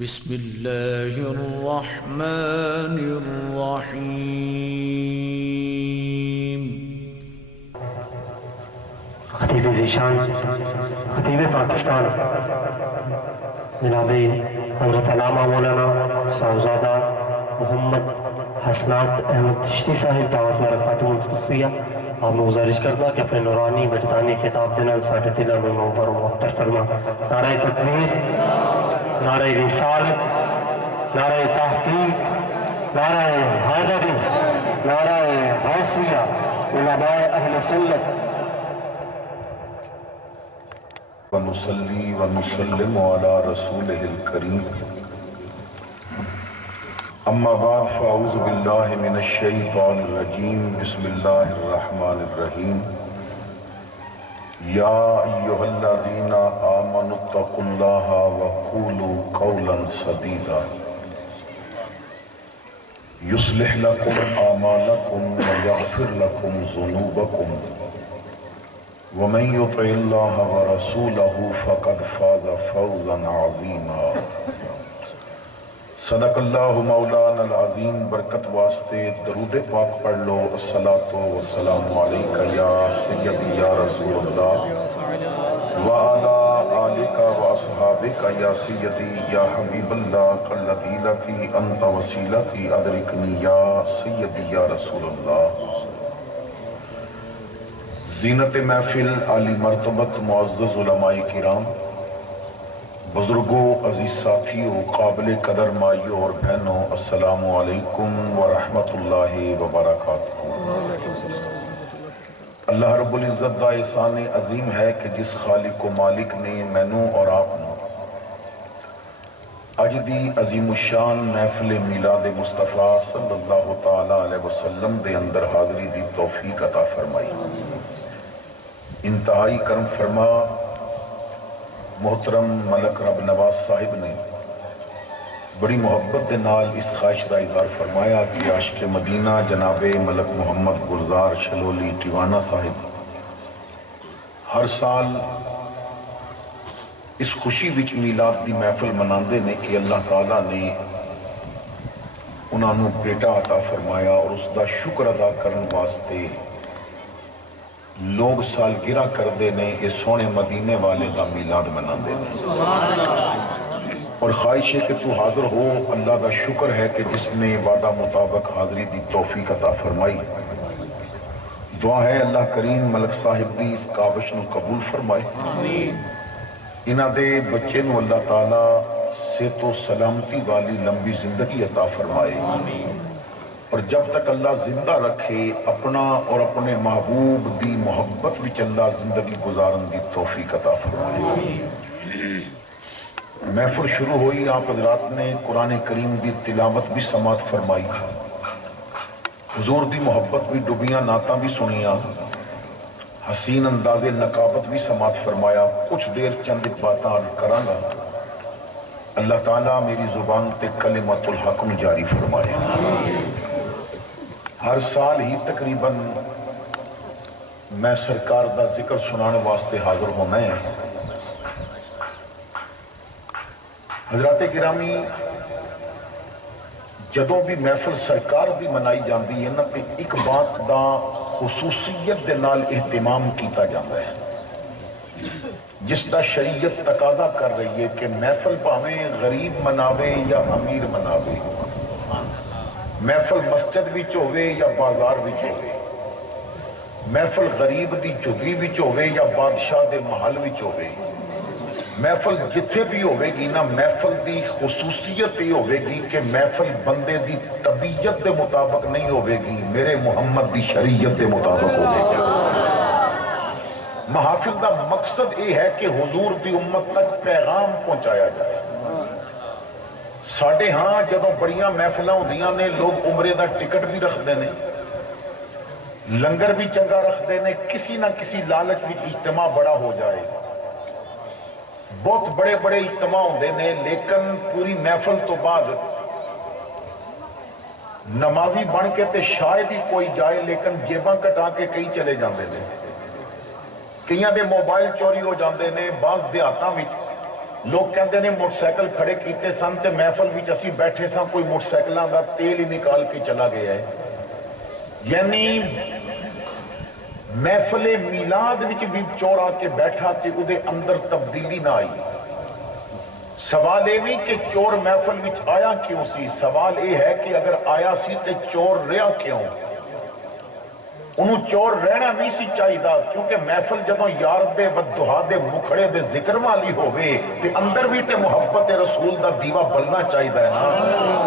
بسم اللہ الرحمن الرحیم۔ خطیب ذیشان خطیب پاکستان جناب حضرت علامہ مولانا صاحبزادہ محمد حسنات احمد چشتی صاحب دعوت برکاتہ متقفیہ آپ نے گزارش کرنا کہ اپنے نورانی وجدانی خطاب دینا ساٹھ دلہ میں منور و محتر فرما۔ نعرہ تکبیر، نعرہ رسالت، نعرہ تحقیق، نعرہ حیدری، نعرہ غوثیہ، علماء اہل سنت۔ ونصلي ونسلم على رسوله الكريم اما بعد فاعوذ بالله من الشيطان الرجيم بسم الله الرحمن الرحيم يا ايها الذين امنوا اتقوا الله وقولوا قولا سديدا يصلح لكم اعمالكم ويغفر لكم ذنوبكم ومن يطع الله ورسوله فقد فاز فوزا عظيما صدق اللہ مولانا العظیم۔ برکت واسطے درود پاک پڑھ لو۔ الصلاۃ والسلام علیک یا سیدی یا رسول اللہ وعلی آلک واصحابک یا سیدی یا حبیب اللہ قلبی لکی انت وسیلتی ادرکنی یا سیدی یا رسول اللہ۔ زینت محفل، عالی مرتبت، معزز علماء کرام، بزرگوں، عزیز ساتھیوں، قابل قدر مائیوں اور بہنوں، السلام علیکم ورحمت اللہ وبرکاتہ۔ اللہ رب العزت دا احسان عظیم ہے کہ جس خالق و مالک نے مینوں اور آپ نے اج دی عظیم الشان محفل میلاد مصطفیٰ صلی اللہ تعالی علیہ وسلم دے اندر حاضری دی توفیق عطا فرمائی۔ انتہائی کرم فرما محترم ملک رب نواز صاحب نے بڑی محبت دے نال اس خواہش دا اظہار فرمایا کہ عاشق مدینہ جناب ملک محمد گلزار شلولی ٹیوانہ صاحب ہر سال اس خوشی وچ میلاد دی محفل مناندے نے کہ اللہ تعالیٰ نے انہاں نو بیٹا عطا فرمایا اور اس دا شکر ادا کرن واسطے لوگ سالگرہ کردے نے اس سونے مدینے والے کا میلاد مناندے نے۔ اور خواہش ہے کہ تو حاضر ہو۔ اللہ کا شکر ہے کہ جس نے وعدہ مطابق حاضری دی توفیق عطا فرمائی۔ دعا ہے اللہ کریم ملک صاحب دی اس کاوش نو قبول فرمائے، انہاں دے بچے نو اللہ تعالیٰ صحت و سلامتی والی لمبی زندگی عطا فرمائے، اور جب تک اللہ زندہ رکھے اپنا اور اپنے محبوب دی محبت وچ اللہ زندگی گزارن دی توفیق عطا فرمائے۔ محفل شروع ہوئی، آپ حضرات نے قرآن کریم دی تلاوت بھی سماعت فرمائی، حضور دی محبت بھی ڈبیاں نعتاں بھی سنیاں، حسین انداز نقابت بھی سماعت فرمایا۔ کچھ دیر چند باتاں عرض کراں گا، اللہ تعالیٰ میری زبان تے کلمت الحق نو جاری فرمائے۔ ہر سال ہی تقریباً میں سرکار دا ذکر سنانے واسطے حاضر ہونا ہے۔ حضرات گرامی، جدوں بھی محفل سرکار دی منائی جاندی ہے نا تے ایک بات دا خصوصیت دے نال اہتمام کیتا جاتا ہے جس دا شریعت تقاضا کر رہی ہے کہ محفل پاویں غریب مناوے یا امیر مناوے، محفل مسجد وچ ہوئے یا بازار وچ ہوئے، محفل غریب دی جھگی وچ ہوئے یا بادشاہ دے محل وچ ہوئے، محفل جتھے بھی ہوئے گی نا، محفل دی خصوصیت یہ ہوئے گی کہ محفل بندے دی طبیعت دے مطابق نہیں ہوئے گی، میرے محمد دی شریعت دے مطابق ہوئے گی۔ محافل دا مقصد یہ ہے کہ حضور دی امت تک پیغام پہنچایا جائے۔ ساڑھے ہاں جدوں بڑیاں محفلیں ہوندیاں نے، لوگ عمرے دا ٹکٹ بھی رکھ دینے، لنگر بھی چنگا رکھ دینے، کسی نہ کسی لالچ بھی اجتماع بڑا ہو جائے۔ بہت بڑے بڑے اجتماع ہوندے نے، لیکن پوری محفل تو بعد نمازی بن کے تے شاید ہی کوئی جائے، لیکن جیباں کٹا کے کئی چلے جاندے نے، کئیاں دے موبائل چوری ہو جاندے نے۔ بعض دیہاتاں وچ لوگ کہتے ہیں موٹر سائیکل کھڑے کیتے سن تے محفل وچ اسی بیٹھے سن کوئی موٹر سائیکلاں دا تیل ہی نکال کے چلا گیا ہے. یعنی محفل میلاد وچ بھی چور آ کے بیٹھا تے او دے اندر تبدیلی نہ آئی. سوال یہ نہیں کہ چور محفل وچ آیا کیوں سی, سوال یہ ہے کہ اگر آیا سی تے چور رہا کیوں. انہوں چور رہنا نہیں سی چاہیے, کیونکہ محفل جدوں یار دے ودہا دے مکھڑے دے ذکر والی ہوئے تے اندر بھی تے محبت رسول دا دیوا بلنا چاہیے نا.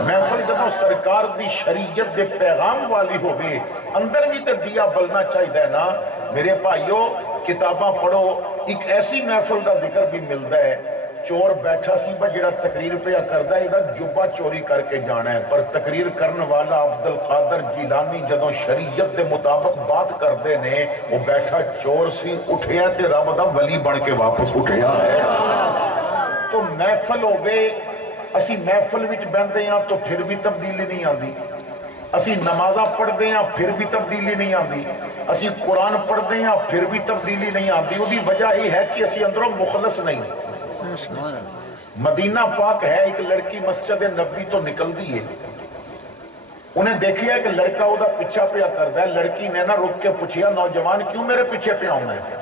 محفل جدوں سرکار دی شریعت دے پیغام والی ہوئے اندر بھی تے دیا بلنا چاہیے نا. میرے بھائیو کتاباں پڑھو, ایک ایسی محفل دا ذکر بھی ملتا ہے چور بیٹھا سی با جڑا تقریر پہ کردا ہے جبہ چوری کر کے جانا ہے, پر تقریر کرن والا عبد القادر جیلانی جدوں شریعت دے مطابق بات کردے نے وہ بیٹھا چور سی, اٹھیا تے رب دا ولی بن کے واپس اٹھیا ہے. تو محفل ہوگے اسی محفل وچ بہندے ہاں تو پھر بھی تبدیلی نہیں آندی, اسی نمازاں پڑھدے ہاں پھر بھی تبدیلی نہیں آندی, اسی قرآن پڑھدے ہاں پھر بھی تبدیلی نہیں آندی. وہ دی وجہ یہ ہے کہ اسی اندروں مخلص نہیں. مدینہ پاک ہے, ایک لڑکی مسجد نبوی تو نکل دی ہے, انہیں دیکھیا کہ لڑکا وہ پیچھا پیا کردا ہے. لڑکی نے نہ رک کے پوچھیا نوجوان کیوں میرے پیچھے پہ آنا ہے.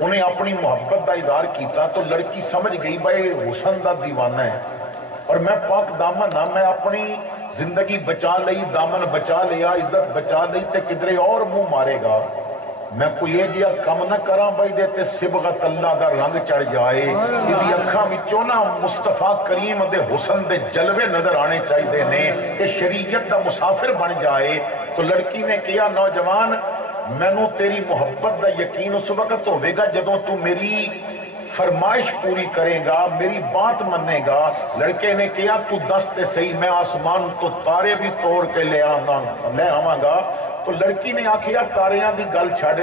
انہیں اپنی محبت دا اظہار کیتا تو لڑکی سمجھ گئی بھائی حسن دا دیوانہ ہے اور میں پاک دامن ہاں, میں اپنی زندگی بچا لئی, دامن بچا لیا, عزت بچا لئی تے کدرے اور منہ مارے گا. میں کوئی یہ جیا کم نہ کراں بھائی دیتے صبغت اللہ دا رنگ چڑھ جائے. یہ اکھاں وچوں نہ مصطفیٰ کریم دے حسن دے جلوے نظر آنے چاہیے نے, یہ شریعت دا مسافر بن جائے. تو لڑکی نے کہا نوجوان مینوں تیری محبت دا یقین اس وقت ہوے گا جدوں تو میری فرمائش پوری کرے گا, میری بات منے گا. لڑکے نے کہا تو دس تے صحیح, میں آسمان تو تارے بھی توڑ کے لے آواں گا. تو لڑکی نے آکھیا تاریاں دی گل چھڑ,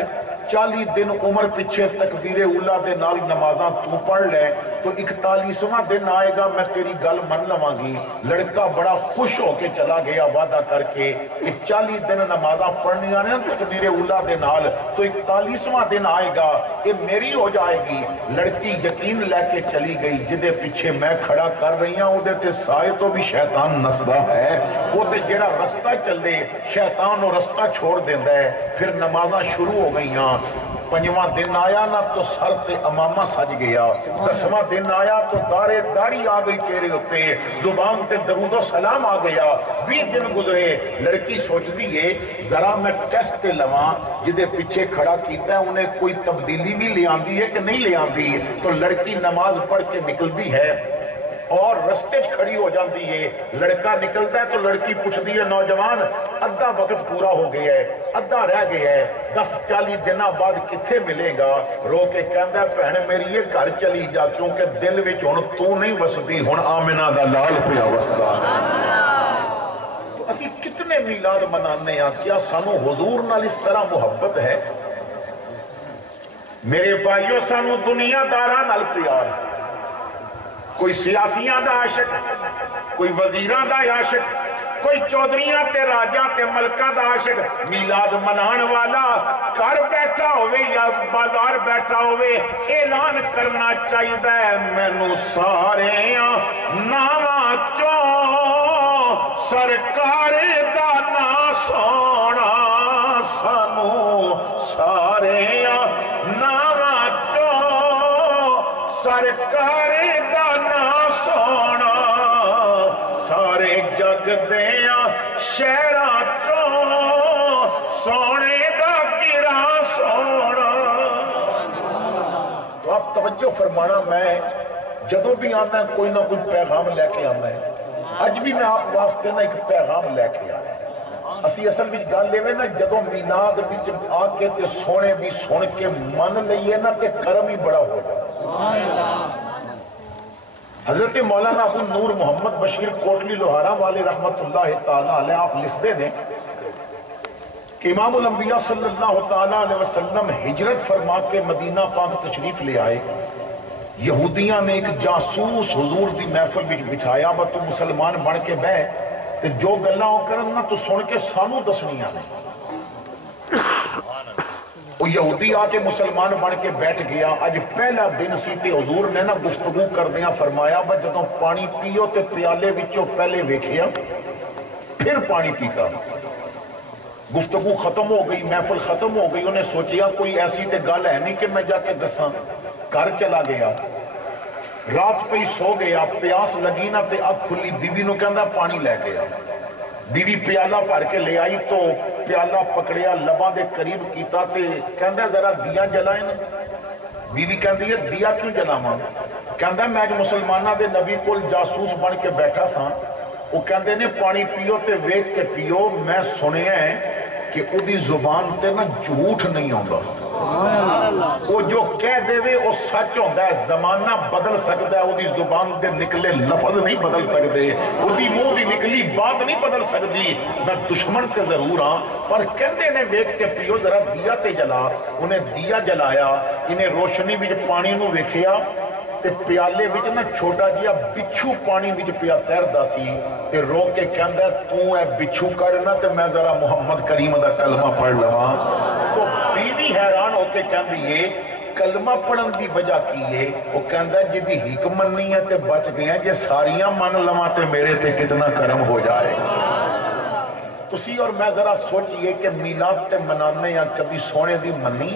40 دن عمر پیچھے تکبیر اولا دے نال نمازاں تو پڑھ لے تو 41واں دن آئے گا میں تیری گل من لواں گی. لڑکا بڑا خوش ہو کے چلا گیا وعدہ کر کے کہ 40 دن نمازاں پڑھنیاں نے تکبیر اولا دے نال تو 41واں دن آئے گا یہ میری ہو جائے گی. لڑکی یقین لے کے چلی گئی, جدے پیچھے میں کھڑا کر رہی ہوں وہ تے سائے تو بھی شیطان نسدا ہے. وہ تے جڑا رستہ چلے شیطان وہ رستہ چھوڑ دیندا ہے. پھر نمازاں شروع ہو گئی ہاں. 5واں دن آیا نا تو سر تے امامہ سج گیا. 10واں دن آیا تو داڑھی آ گئی چہرے ہوتے, زبان تے درود و سلام آ گیا. 20 دن گزرے. لڑکی سوچتی ہے ذرا میں ٹیسٹ تے لواں جدے پیچھے کھڑا کیتا ہے انہیں کوئی تبدیلی بھی لے آندی ہے کہ نہیں لے آندی. تو لڑکی نماز پڑھ کے نکلتی ہے اور رستے کھڑی ہو جاتی ہے. لڑکا نکلتا ہے تو لڑکی پوچھتی ہے نوجوان ادھا وقت پورا ہو گیا ہے, ادھا رہ گیا ہے, 10-40 دنوں بعد کتھے ملے گا. رو کے کہندا ہے بہن میری یہ گھر چلی جا کیونکہ دل وچ ہن تو نہیں وسدی, ہن آمنہ دا لال پیا وسدا. تو اسی کتنے میلاد منانے ہیں, کیا سانو حضور نال اس طرح محبت ہے؟ میرے بھائیو سانو دنیا داراں نال پیار, کوئی سیاسیاں دا عاشق, کوئی وزیراں دا عاشق, کوئی چودھریاں تے راجاں تے ملکاں دا عاشق. میلاد منان والا گھر بیٹھا ہوئے یا بازار بیٹھا ہوئے اعلان کرنا چاہیے مینوں سارے ناواں چوں سرکار دا نا سونا, سانو سارے ناواں چوں سرکار دا نا سونا, سارے جگ دیاں شہراں چوں سونے دا گرا سونا. تو آپ توجہ فرمانا, میں جدوں بھی آنا کوئی نہ کوئی پیغام لے کے آنا ہے. اج بھی میں آپ واسطے نہ ایک پیغام لے کے آنا ہے. اسی اصل وچ گل لے نا جدوں میلاد وچ آ کے تے سونے بھی سن کے من لئیے نا تے کرم ہی بڑا ہو جائے. حضرت مولانا ابو نور محمد بشیر کوٹلی لوہارا والے رحمت اللہ تعالیٰ علیہ آپ لکھتے ہیں کہ امام الانبیاء صلی اللہ تعالیٰ علیہ وسلم ہجرت فرما کے مدینہ پاک تشریف لے آئے. یہودیاں نے ایک جاسوس حضور دی محفل وچ بٹھایا با تو مسلمان بن کے بہ تے جو گلاں کرن نا تو سن کے سانو دسنیاں نے. وہ یہودی آ کے مسلمان بن کے بیٹھ گیا. اج پہلا دن سی تے حضور نے نا گفتگو کردیاں فرمایا بس جدوں پانی پیو تے پیالے وچوں پہلے ویکھیا پھر پانی پیتا. گفتگو ختم ہو گئی, محفل ختم ہو گئی. انہیں سوچیا کوئی ایسی تے گل ہے نہیں کہ میں جا کے دساں. گھر چلا گیا, رات پہ سو گیا, پیاس لگی نا تے اکھ کھلی, بیوی نو کہندا پانی لے کے آ. بیوی پیالہ بھر کے لے آئی تو پیالہ پکڑیا, لباں دے قریب کیتا تے کہندا ذرا دیا جلائیں. بیوی کہندی ہے دیا کیوں جلاواں؟ کہندا میں اج مسلماناں دے نبی کول جاسوس بن کے بیٹھا ساں. وہ کہندے نے پانی پیو تے ویکھ کے پیو, میں سنیا ہے کہ او دی زبان تے نا جھوٹ نہیں ہوندا. وہ جو کہہ دے وے وہ سچ ہوندا ہے. زمانہ بدل سکتا ہے, وہ دی زبان دے نکلے لفظ نہیں بدل سکتے, وہ دی منہ دی نکلی بات نہیں بدل سکتی. میں دشمن تے ضرور ہاں پر کہندے نے ویکھ کے پیو ذرا دیا تے جلا. انہیں دیا جلایا, انہیں روشنی وچ پانی نو ویکھیا تے پیالے وچ نا چھوٹا جیا بچھو پانی وچ پیا تیردا سی تے رو کے کہندا تو اے بچھو کڈنا تے میں ذرا محمد کریم دا کلمہ پڑھ لواں. تو بیوی حیران ہو کے کہندی ہے کلمہ پڑھن دی وجہ کی ہے؟ وہ کہندا جدی ہک مننی ہے تے بچ گئے ہیں, جے ساریاں من لواں تے میرے تے کتنا کرم ہو جائے. تسی اور میں ذرا سوچئے کہ میلاد تے منانے یا کبھی سونے دی منی.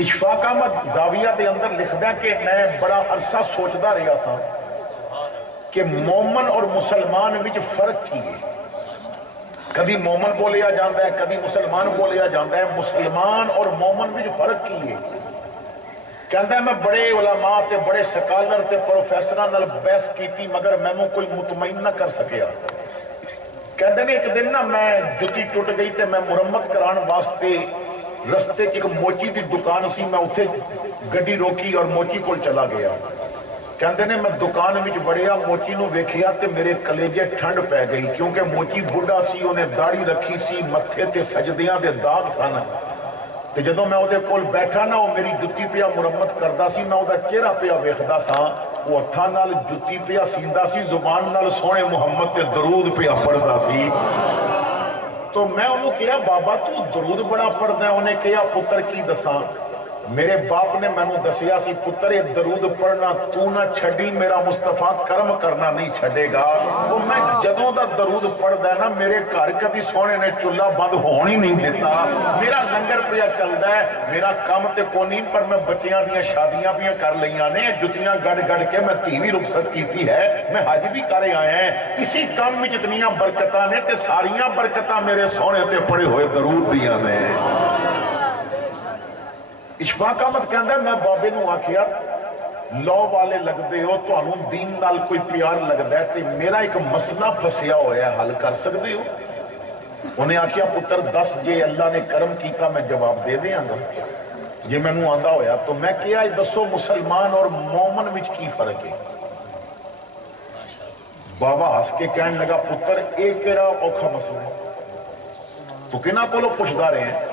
اشفاق احمد زاویہ دے اندر لکھدا کہ میں بڑا عرصہ سوچدا رہیا سا کہ مومن اور مسلمان وچ فرق کی ہے. کبھی مومن بولیا جاندہ ہے, کبھی مسلمان بولیا جاندہ ہے. مسلمان اور مومن وچ فرق کی ہے. کہندہ ہے میں بڑے علماء تے بڑے سکالر تے پروفیسراں نال بحث کیتی مگر مینوں کوئی مطمئن نہ کر سکیا. کہندے نے ایک دن نا میں جتی ٹوٹ گئی تے میں مرمت کران واسطے رستے چ ایک موچی دی دکان سی, میں اتھے گڈی روکی اور موچی کول چلا گیا. کہندے نے میں دکان وچ بڑیا, موچی نو ویکھیا تے میرے کلیجے ٹھنڈ پہ گئی کیونکہ موچی بڈھا سی, انہیں داڑھی رکھی سی, متھے تے سجدیاں دے داغ سن. تے جدوں میں اودے کول بیٹھا نا, وہ میری جُتی پیا مرمت کردا سی, میں اودہ چہرہ پیا ویکھدا سا, وہ ہتھاں نال جُتی پیا سیندا سی, زبان نال سونے محمد تے درود پیا پڑھدا سی. تو میں انہوں کہا بابا تو درود بڑا پڑھدا ہے. انہیں کہا پتر کی دساں؟ میرے باپ نے میں نے دسیا سی پتر یہ درود پڑھنا تو نہ چھڑی, میرا مصطفیٰ کرم کرنا نہیں چھڑے گا. تو میں جدوں دا درود پڑھدا ہے نا, میرے گھر کدی سونے نے چولہا بند ہون ہی نہیں دیتا. میرا لنگر پیا چلدا ہے, میرا کام تے کونی, پر میں بچیاں دیاں شادیاں بھی کر لیاں نے, جتیاں گڑ گڑ کے میں تھی بھی رخصت کیتی ہے, میں حج بھی کرے آئے ہیں. اسی کام میں جتنیاں برکتاں نے تے ساریاں برکتاں میرے سونے تے پڑے ہوئے درود دیاں نے. اشفاق احمد کہندا ہے میں بابے نو آکھیا لو والے لگ دے ہو, تو انہوں دین نال کوئی پیار لگدا ہے تے میرا ایک مسئلہ پھسیا ہویا ہے, حل کر سکدے ہو؟ انہیں آکھیا پتر دس جے اللہ نے کرم کیتا میں جواب دے دیاں گا. جے میں نو آندا ہویا تو میں کہا دسو مسلمان اور مومن وچ کی فرق ہے؟ بابا ہس کے کہنے لگا پتر ایک کیڑا اوکھا مسئلہ ہے, تو کنا کولو پوچھدا رہے ہیں؟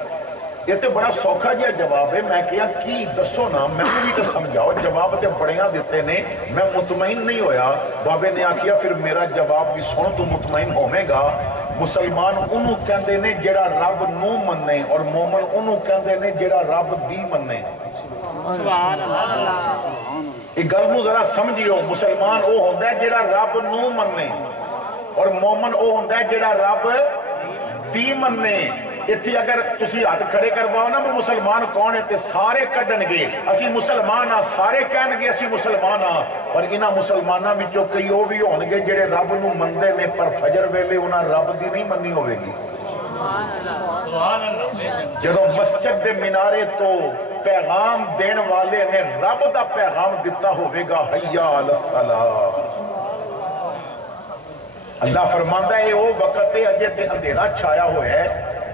یہ تو بڑا سوکھا جہا جواب ہے. میں کہا کی دسو نا, میں بھی تو سمجھاؤ. جواب تے بڑیاں دیتے نے, میں مطمئن نہیں ہویا. بابے نے آکھیا پھر میرا جواب بھی سن تو مطمئن ہوے گا. مسلمان انہوں کہندے نے جڑا رب نو مننے, اور مومن انہوں کہندے نے جڑا رب دی مننے. سبحان اللہ. ایک گل نو ذرا سمجھیو, مسلمان او ہوندا ہے جڑا رب نو مننے, اور مومن او ہوندا ہے جڑا رب دی مننے. اتھی اگر تسی ہاتھ کھڑے کرواؤ نا وہ مسلمان کون ہے تے سارے کڈن گے اسی مسلمان ہاں, سارے کہن گے اسی مسلمان ہاں. پر انہاں مسلماناں وچوں کئی وہ بھی ہون گے جڑے رب نو مندے نے پر فجر ویلے انہاں رب دی نہیں منی ہوے گی. جدوں مسجد دے مینارے تو پیغام دین والے نے رب دا پیغام دیتا ہوے گا حیا علی الصلاۃ. اللہ فرماندا ہے وہ وقت ہے اجے تے اندھیرا چھایا ہوا ہے,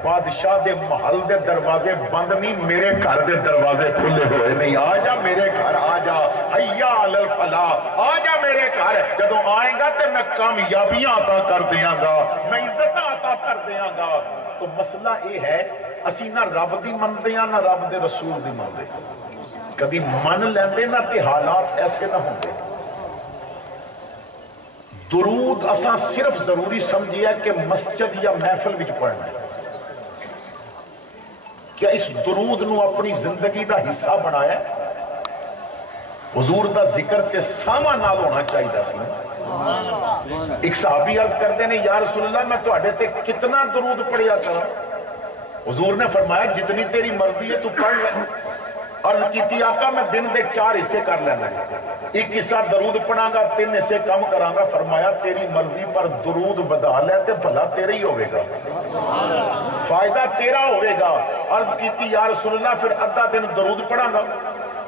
بادشاہ دے محل دے دروازے بند نہیں, میرے گھر دے دروازے کھلے ہوئے نہیں. آ جا میرے گھر, آ جا حیا علی الفلاح, آ جا میرے گھر. جدوں آئے گا تے میں کامیابیاں عطا کر دیاں گا, میں عزت عطا کر دیاں گا. تو مسئلہ یہ ہے اسی نہ رب دی مندے ہاں نہ رب دے رسول دی مندے. کبھی من لیندے نہ تے حالات ایسے نہ ہوندے. درود اساں صرف ضروری سمجھیا کہ مسجد یا محفل وچ پڑھنا ہے. کیا اس درود نو اپنی زندگی دا حصہ بنایا؟ حضور دا ذکر تے ساواں نال ہونا چاہیے سی۔ ایک صحابی عرض کرتے ہیں یا رسول اللہ میں تواڈے تے کتنا درود پڑھیا کراں؟ حضور نے فرمایا جتنی تیری مرضی ہے تو پڑھ لے۔ عرض کیتی آقا میں دن دے 4 حصے کر لینا ہے، ایک حصہ درود پڑھاں گا 3 حصے کم کراں گا۔ فرمایا تیری مرضی پر درود بدا لے تے بھلا تیرے ہی ہوئے گا، فائدہ تیرا ہوئے گا۔ عرض کیتی یا رسول اللہ پھر ادھا دن درود پڑھاں گا،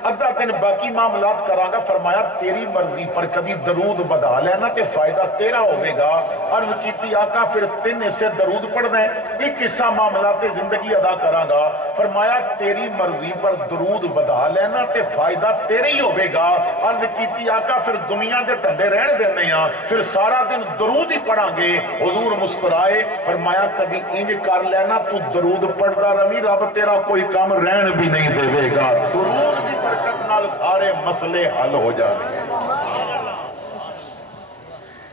ادھا دن باقی معاملات کراں گا۔ فرمایا تیری مرضی پر کبھی درود بدا لینا تے فائدہ تیرا ہوئے گا۔ عرض کیتی آقا پھر 3 حصے درود پڑھنا ہے، ایک حصہ معاملات زندگی ادا کراں گا۔ فرمایا تیری مرضی پر درود بدا لینا تے فائدہ تیرے ہی ہوئے گا۔ عرض کیتی آقا پھر دنیا دے دھندے رہن دینے ہیں، پھر سارا دن درود ہی پڑھاں گے۔ حضور مسکرائے، فرمایا کدی انج کر لینا تو درود پڑھدا روی رب تیرا کوئی کام رہن بھی نہیں دے گا۔ درود دی برکت نال سارے مسئلے حل ہو جانے۔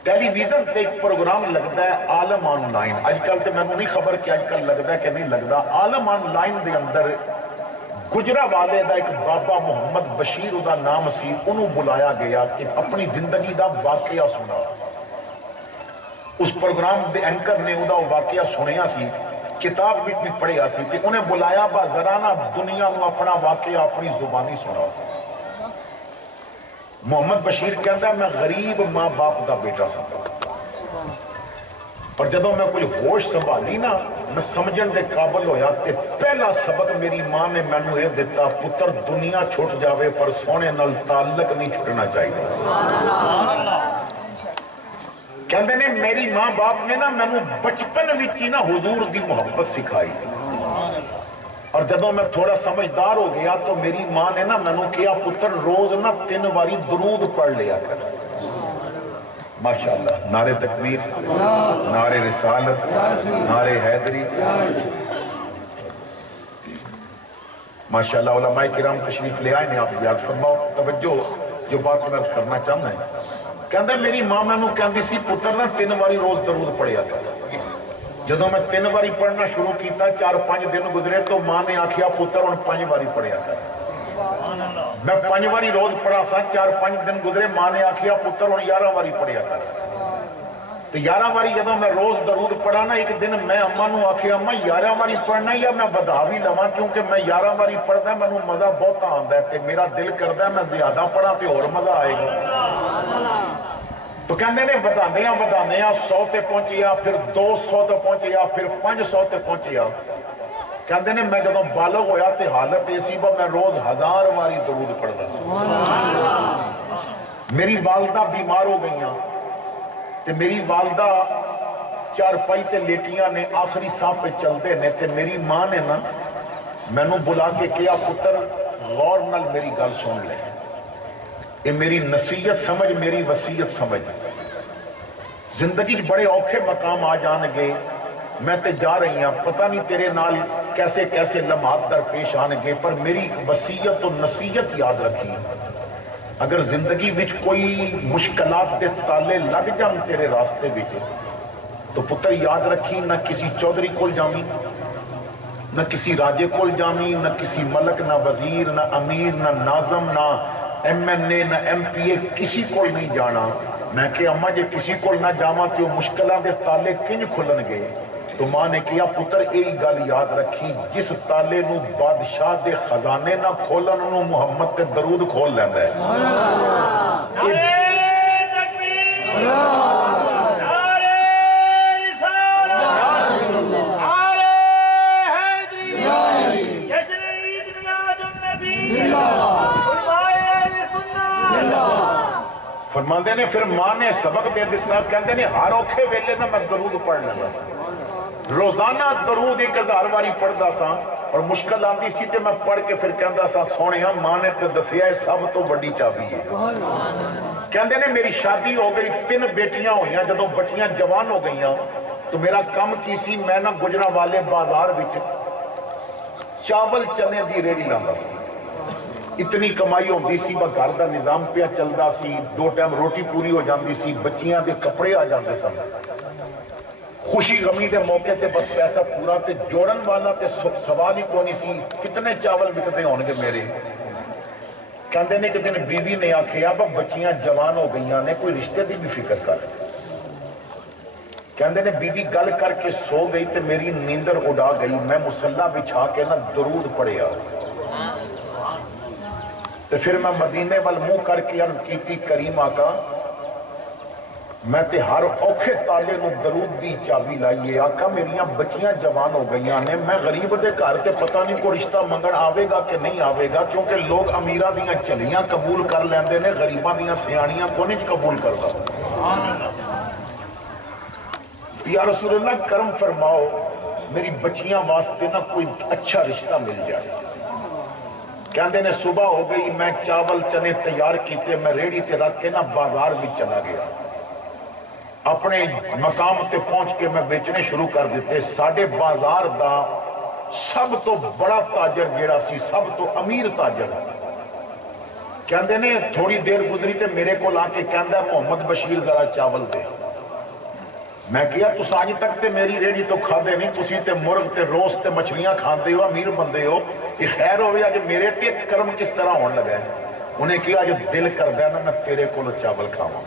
ٹیلی ویژن تے ایک پروگرام لگتا ہے عالم آن لائن، آج کل تے میں نہیں خبر کہ آج کل لگتا ہے کہ نہیں لگتا۔ عالم آن لائن دے اندر گجرا والے دا ایک بابا محمد بشیر دا نام سی، انہوں بلایا گیا کہ اپنی زندگی دا واقعہ سنا۔ اس پروگرام دے اینکر نے دا واقعہ سنیا سی، کتاب بھی پڑھیا سی، کہ انہیں بلایا با ذرانہ دنیا میں اپنا واقعہ اپنی زبانی سنا۔ محمد بشیر کہندا ہے میں غریب ماں باپ دا بیٹا سا، اور جدوں میں کوئی ہوش سنبھالی نا میں سمجھن دے قابل ہویا کہ پہلا سبق میری ماں نے مینوں یہ دیتا، پتر دنیا چھٹ جاوے پر سونے نال تعلق نہیں چھٹنا چاہیے۔ کہندے نے میری ماں باپ نے نا مینوں بچپن وچ ہی نا حضور دی محبت سکھائی، اور جدوں میں تھوڑا سمجھدار ہو گیا تو میری ماں نے نا مینوں کہا پتر روز نا 3 باری درود پڑھ لیا کر۔ ماشاءاللہ، نعرے تکبیر، نعرے رسالت، نعرے حیدری۔ ماشاءاللہ علماء کرام تشریف لے آئے نے، آپ یاد فرماؤ توجہ جو بات میں عرض کرنا چاہتا ہے۔ کہندے میری ماں مینوں کہندی سی پتر نا 3 باری روز درود پڑھیا کر۔ جدوں میں 3 باری پڑھنا شروع کیتا 4-5 دن گزرے تو ماں نے آکھیا پتر ہن 5 باری پڑھیا کر۔ میں 5 باری روز پڑھا سا، 4-5 دن گزرے ماں نے آکھیا پتر ہن 11 باری پڑھیا کر۔ تو 11 باری جدوں میں روز درود پڑھا نا، ایک دن میں اماں نوں آکھیا اماں 11 باری پڑھنا یا میں بدا بھی لواں، کیونکہ میں 11 باری پڑھدا مینوں مزہ بہت آندا ہے تے میرا دل کردا ہے میں زیادہ پڑھا تے اور مزہ آئے گا۔ تو کہندے نے بداندیاں 100 تے پہنچیا، پھر 200 تے پہنچیا، پھر 500 تے پہنچیا۔ کہندے نے میں جدوں بالغ ہویا تے حالت ایسی میں روز 1000 باری درود پڑھدا سی۔ میری والدہ بیمار ہو گئیاں تے میری والدہ 4 پائی تے لیٹیاں نے، آخری ساں پہ چلدے نے، تے میری ماں نے نا مینوں بلا کے کہا پتر غور نال میری گل سن لے، یہ میری نصیحت سمجھ، میری وصیت سمجھ۔ زندگی بڑے اوکھے مقام آ جان گے، میں تے جا رہی ہاں، پتہ نہیں تیرے نال کیسے کیسے لمحات درپیش آن گے، پر میری وصیت و نصیحت یاد رکھی۔ اگر زندگی وچ کوئی مشکلات دے تالے لگ جان تیرے راستے وچ تو پتر یاد رکھی، نہ کسی چودھری کول جاویں، نہ کسی راجے کول جاویں، نہ کسی ملک، نہ وزیر، نہ امیر، نہ ناظم، نہ MNA، نہ MP، کسی کول نہیں جانا۔ میں کہ اماں جے کسی کول نہ جاواں تے مشکلاں دے تالے کنج کھلن گے؟ تو ماں نے کہا پتر یہی گل یاد رکھی، جس تالے نو بادشاہ دے خزانے نہ کھولن انہوں محمد تے درود کھول لیندا ہے۔ فرماندے نے پھر ماں نے سبق دے دیتا، کہندے نے ہر اوکھے ویلے نہ میں درود پڑھ لینا سا، روزانہ درود 1000 باری پڑھدا سا، اور مشکل آندی سی تے میں پڑھ کے پھر کہندا سا سونیا ماں نے تے دسیا ہے سب تو بڑی چابی ہے۔ کہندے نے میری شادی ہو گئی، 3 بیٹیاں ہوئیاں، جدوں بچیاں جوان ہو گئیاں تو میرا کم کی سی، میں نہ گجرا والے بازار وچ چاول چنے دی ریڑھی لاندا سی۔ اتنی کمائی ہوندی سی، با گھر دا نظام پیا چلدا سی، 2 ٹائم روٹی پوری ہو جاندی سی، بچیاں دے کپڑے آ جاندے سن۔ خوشی غمی دے موقع تے بس پیسہ پورا تے جوڑن والا تے سوال ہی کونی سی کتنے چاول بکتے ہون گے میرے. کہندے نے کہ دن بیوی نے آکھیا اب بچیاں جوان ہو گئیاں نے کوئی رشتے دی بھی فکر کر. کہندے نے بیوی گل کر کے سو گئی تے میری نیندر اڑا گئی. میں مصلی بچھا کے نہ درود پڑھیا تے پھر میں مدینے وال منہ کر کے عرض کیتی کریم آقا میں تے ہر اوکھے تالے نو درود دی چابی لائیے. آقا میریاں بچیاں جوان ہو گئیاں نے میں غریب دے گھر تے پتہ نہیں کوئی رشتہ منگن آوے گا کہ نہیں آوے گا کیونکہ لوگ امیراں دیاں چلیاں قبول کر لیندے نے غریباں دیاں سیاڑیاں کو نہیں قبول کردا. یا رسول اللہ کرم فرماؤ میری بچیاں واسطے نہ کوئی اچھا رشتہ مل جائے. کہندے نے صبح ہو گئی میں چاول چنے تیار کیتے میں ریڑی تے رکھ کے نہ بازار بھی چلا گیا. اپنے مقام تے پہنچ کے میں بیچنے شروع کر دیتے. ساڑھے بازار دا سب تو بڑا تاجر جیڑا سی سب تو امیر تاجر کہندے نے تھوڑی دیر گزری تے میرے کو لا کے کہندا محمد بشیر ذرا چاول دے. میں کیا تُس آج تک تے میری ریڑی تو کھا دے نہیں تُسی تے مرغ تے روست تے مچھلیاں کھاندے ہو امیر بندے ہو کہ خیر ہوئے آج میرے تے کرم کس طرح ہون لگا ہے. انہیں کیا جو دل کر دیا نا میں تیرے کو چاول کھاواں.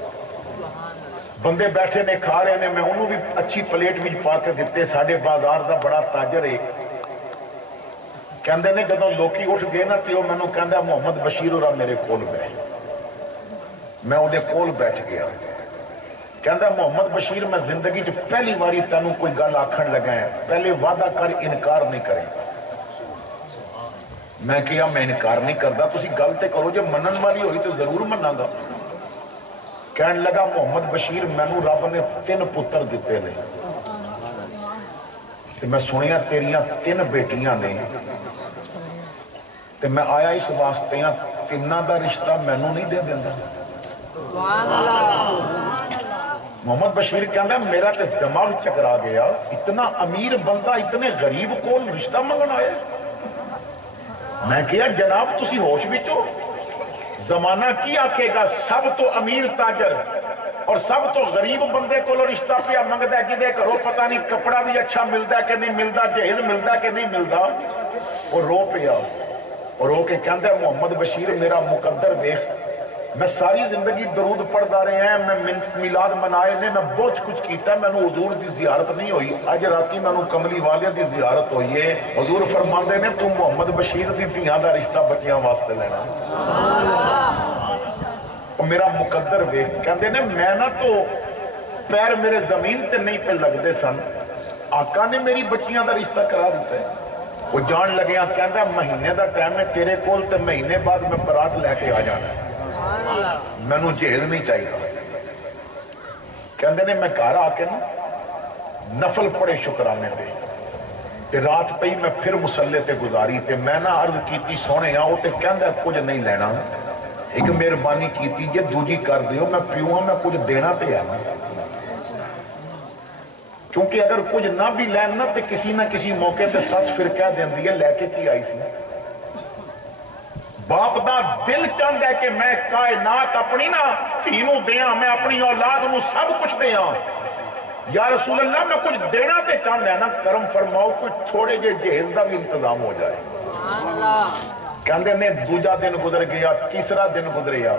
بندے بیٹھے نے کھا رہے نے میں انہوں بھی اچھی پلیٹ بھی پا کے دیتے. ساڑھے بازار دا بڑا تاجر ہے کہندے نے جدوں لوکی اٹھ گئے نا تے وہ مینوں کہندا محمد بشیر اور میرے کول بیٹھ. میں وہ دے کول بیٹھ گیا. کہندا محمد بشیر میں زندگی جو پہلی باری تینوں کوئی گل آکھن لگا ہے پہلے وعدہ کر انکار نہیں کریں. میں کیا میں انکار نہیں کردا تسی گل تے کرو جو منن والی ہوئی تو ضرور مننا گا. کہنے لگا محمد بشیر مینوں رب نے 3 پتر دیتے نے تے میں سنیا تیریاں 3 بیٹیاں نے تے میں آیا اس واسطے ہاں تیناں دا رشتہ مینوں نہیں دے دیندا. محمد بشیر کہندا میرا تے دماغ چکرا گیا اتنا امیر بندہ اتنے غریب کول رشتہ منگن آیا. میں کہا جناب تسی ہوش وچ ہو زمانہ کی آکھے گا سب تو امیر تاجر اور سب تو غریب بندے کو رشتہ پیا منگدا ہے کدے کرو پتہ نہیں کپڑا بھی اچھا ملدا کہ نہیں ملدا جہیز ملدا کہ نہیں ملدا. اور رو پیا اور رو کے کہندا محمد بشیر میرا مقدر ویکھ میں ساری زندگی درود پڑھدا رہے ہیں میں میلاد منائے نے میں بہت کچھ کیتا ہے مینوں حضور دی زیارت نہیں ہوئی. اج راتی مینوں کملی والے دی زیارت ہوئی ہے. حضور فرماندے نے تو محمد بشیر دی دھیاں دا رشتہ بچیاں واسطے لینا اور میرا مقدر ویکھ. کہندے نے میں نہ تو پیر میرے زمین تے نہیں پہ لگدے سن آقا نے میری بچیاں دا رشتہ کرا دیتا ہے. وہ جان لگیا کہندا مہینے دا ٹائم ہے تیرے کول تے مہینے بعد میں برات لے کے آ جانا ہے مینوں جہیز نہیں چاہیے. کہندے نے میں گھر آ کے نا نفل پڑے شکرانے دے تے رات پئی میں پھر مصلی تے گزاری تے میں نہ عرض کیتی سونے ہاں وہ تے کہندا کچھ نہیں لینا ایک مہربانی کیتی جے دوجی کر دیو میں پیوں میں کچھ دینا تے ہے نا کیونکہ اگر کچھ نہ بھی لینا تے کسی نہ کسی موقع تے سس پھر کہہ دیندی ہے لے کے کی آئی سی. باپ دا دل چاہتا ہے کہ میں کائنات اپنی نا تینوں دیاں میں اپنی اولاد نو سب کچھ دیاں. یا رسول اللہ میں کچھ دینا تے چاہتا ہے نا کرم فرماؤ کچھ تھوڑے جے جہیز دا بھی انتظام ہو جائے. کہندے نے دوجا دن گزر گیا تیسرا دن گزریا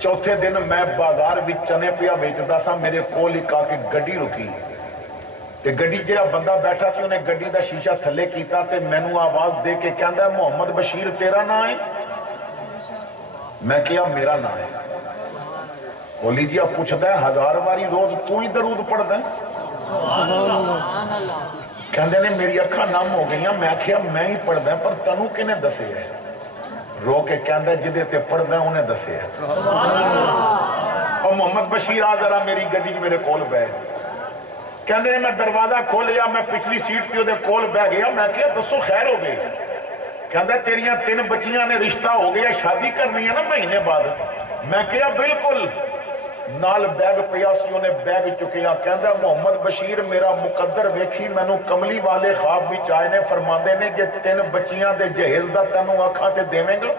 چوتھے دن میں بازار بھی چنے پیا بیچدا سا میرے کول ایک آ کے گڈی رکی تے گڈی جڑا بندہ بیٹھا سی انہیں گڈی دا شیشہ تھلے کیتا تے مینوں آواز دے کے کہندا ہے محمد بشیر تیرا نام ہے. میں کیا میرا نام ہے. بولی جی آپ پوچھتا ہے 1000 باری روز تو ہی درود پڑھتا ہے. کہندے نے میری اکھاں نم ہو گئیاں میں کیا میں ہی پڑھتا ہے پر تنوں کنے دسے ہے. رو کے کہندا ہے جدے تے پڑھتا ہے انہیں دسے ہے. اور محمد بشیر آ ذرا میری گڈی میرے کول بیٹھ. کہندے نے میں دروازہ کھولیا میں پچھلی سیٹ تے دے کول بیٹھ گیا میں کیا دسو خیر ہو گئی. کہندا تیریاں 3 بچیاں نے رشتہ ہو گیا شادی کرنی ہے نا مہینے بعد. میں کیا بالکل نال بیگ پیا سی انہیں بیگ چکیا. کہندا محمد بشیر میرا مقدر ویکھی مینوں کملی والے خواب وچ آئے نے فرماندے نے کہ 3 بچیاں دے جہیز دا تینوں آکھاں تے دیویں گا.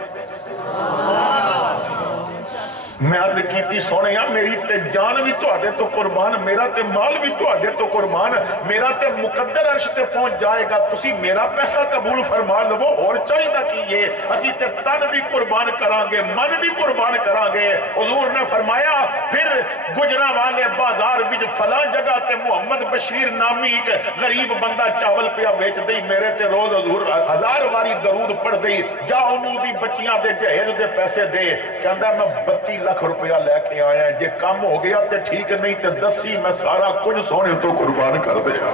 میں عرض کیتی سونیا میری تے جان بھی تواڈے تو قربان، میرا تے مال بھی تواڈے تو قربان، میرا تے مقدر عرش تے پہنچ جائے گا، تسی میرا پیسہ قبول فرما لو، اور چاہیے کیے اسی تے تن بھی قربان کران گے، من بھی قربان کران گے۔ حضور نے فرمایا پھر گجراں والے بازار وچ فلاں جگہ تے محمد بشیر نامی ایک غریب بندہ چاول پیا بیچ دئی، میرے تے روز حضور 1000 واری درود پڑھ دئی، جا انہوں دی بچیاں دے جہیز دے پیسے دے، کہندا میں 32 لاکھ روپیہ لے کے آیا ہے، جے کم ہو گیا تے ٹھیک نہیں تے دسی میں سارا کچھ سونے تو قربان کر دیا۔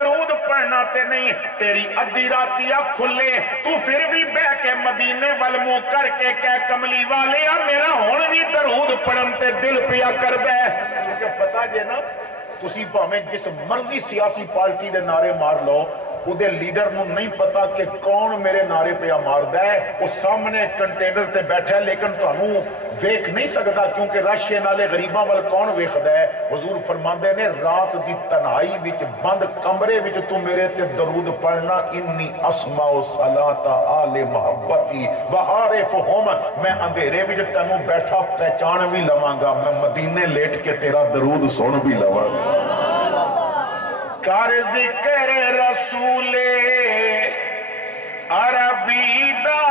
درود پڑھنا تے نہیں، تیری ادھی راتیا کھلے تو پھر بھی بہ کے مدینے والموں کر کے کہہ کملی والے میرا ہون بھی درود پڑھن تے دل پیا کر دے۔ کیونکہ پتا جے نا تسی پاویں جس مرضی سیاسی پارٹی دے نعرے مار لو، وہ دے لیڈر نو نہیں پتا کہ کون میرے نعرے پہ ماردا ہے، وہ سامنے کنٹینر تے بیٹھا ہے لیکن تانوں ویکھ نہیں سکدا کیونکہ راشے نالے غریباں وال کون ویکھدا ہے۔ حضور فرماندے نے رات دی تنہائی وچ بند کمرے وچ تو میرے تے درود پڑھنا، انی اسمع صلاۃ آل محبتی و عارفہم، میں اندھیرے وچ تینوں بیٹھا پہچان بھی لواں گا، میں مدینے لیٹ کے تیرا درود سن بھی لواں گا۔ کر ذکر رسول عربی دا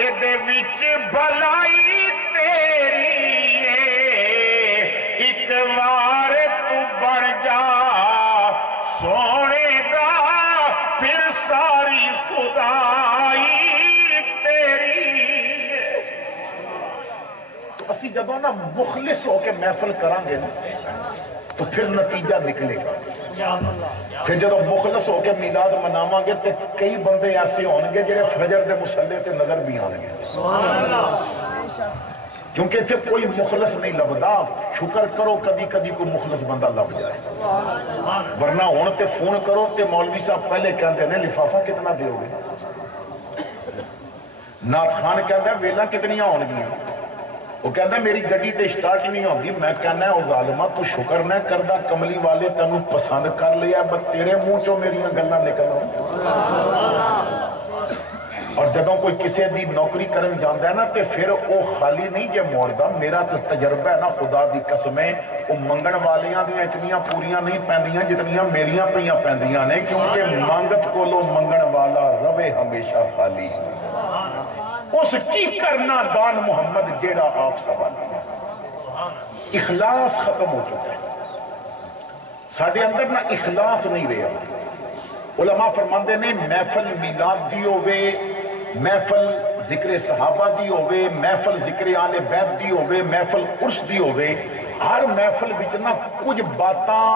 ایدے وچ بھلائی تیری ہے، ایک وار تو بن جا سونے دا پھر ساری خدائی تیری ہے۔ تو اسی جدوں نا مخلص ہو کے محفل کران گے نا تو پھر نتیجہ نکلے گا۔ پھر جب مخلص ہو کے میلاد مناواں گے تو کئی بندے ایسے ہون گے جڑے فجر دے مصلے تے نظر بھی آن گے، کیونکہ اتنے کوئی مخلص نہیں لبدا۔ شکر کرو کدی کدی کوئی مخلص بندہ لب جائے، ورنہ ہون تے فون کرو تے مولوی صاحب پہلے کہندے نے لفافہ کتنا دیو گے، نعت خان کہندا ویلا کتنیاں ہون گیاں، وہ کہتا ہے میری گڈی تے سٹارٹ نہیں ہوندی، میں کہنا ہے او ظالمہ تو شکر نہ کردا کملی والے تینوں پسند کر لیا، بس تیرے منہ چوں میریاں گلاں نکل آؤں۔ اور جدوں کوئی کسی دی نوکری کرن جاندا ہے نا تے پھر او خالی نہیں جے موڑدا، میرا تے تجربہ ہے نا خدا دی قسم ہے، او منگن والیاں دی اتنیاں پوریاں نہیں پیندیاں جتنیاں میریاں پیاں پیندیاں نے، کیونکہ مانگت کولو منگن والا رہے ہمیشہ خالی۔ اس کی کرنا دان محمد جیڑا آپ سوال، اخلاص ختم ہو چکا ہے ساڑھے اندر نا، اخلاص نہیں رہا۔ علماء فرماندے نے محفل میلاد دی ہوئے، محفل ذکر صحابہ دی ہوئے، محفل ذکر آل بیت دی ہوئے، محفل عرس دی ہوئے، ہر محفل بچنا کچھ باتاں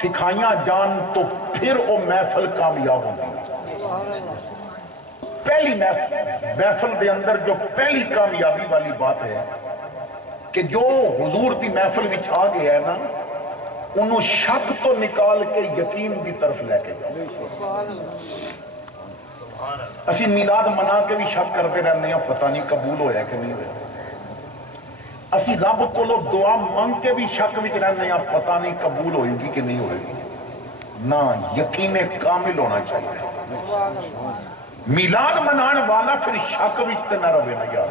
سکھائیاں جان تو پھر وہ محفل کامیاب ہوتی ہے۔ پہلی محفل دے اندر جو پہلی کامیابی والی بات ہے کہ جو حضور دی محفل وچ آ گیا ہے نا، انہوں شک تو نکال کے یقین دی طرف لے کے جاؤ۔ اسی میلاد منا کے بھی شک کرتے رہنے ہیں، پتہ نہیں قبول ہویا کہ نہیں ہویا۔ اسی رب کو لو دعا مانگ کے بھی شک وچ رہنے ہیں، پتہ نہیں قبول ہوئے گی کہ نہیں ہوئے گی۔ نہ، یقین کامل ہونا چاہیے۔ میلاد منان والا پھر شک وچ تے نہ رہے نا یار۔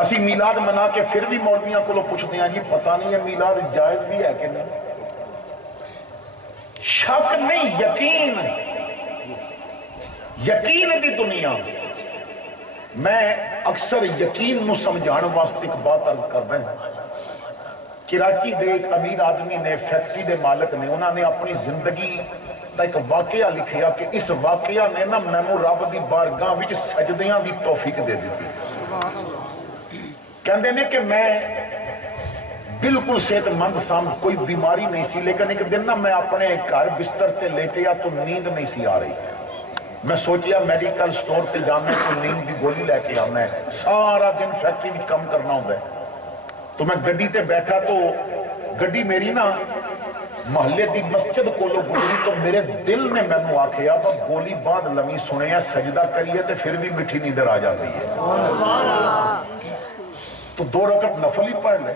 اسی میلاد منا کے پھر بھی مولویاں کو پوچھتے ہیں جی پتہ نہیں ہے میلاد جائز بھی ہے کہ نہیں، شک نہیں، یقین، یقین دی دنیا۔ میں اکثر یقین نو سمجھان واسطے ایک بات عرض کردا ہوں۔ کراچی دے ایک امیر آدمی نے، فیکٹری دے مالک نے، انہوں نے اپنی زندگی دا ایک واقعہ لکھیا کہ اس واقعہ نے نا مینوں رب دی بارگاہ وچ سجدیاں دی توفیق دے دیتی۔ کہندے نے کہ میں بالکل صحت مند سام، کوئی بیماری نہیں سی، لیکن ایک دن نا میں اپنے گھر بستر تے لیٹیا تو نیند نہیں سی آ رہی۔ میں سوچیا میڈیکل سٹور پہ جانا ہے تو نیند دی گولی لے کے آنا ہے، سارا دن فیکٹری میں کام کرنا ہوتا ہے۔ تو میں گڈی تے بیٹھا تو گڈی میری نا محلے دی مسجد کولو گزری تو میرے دل نے مینوں آکھیا بس گولی بعد لمی سنے ہیں، سجدہ کریے تے پھر بھی میٹھی نیندر آ جاتی ہے۔ تو 2 رکعت نفل ہی پڑھ لے۔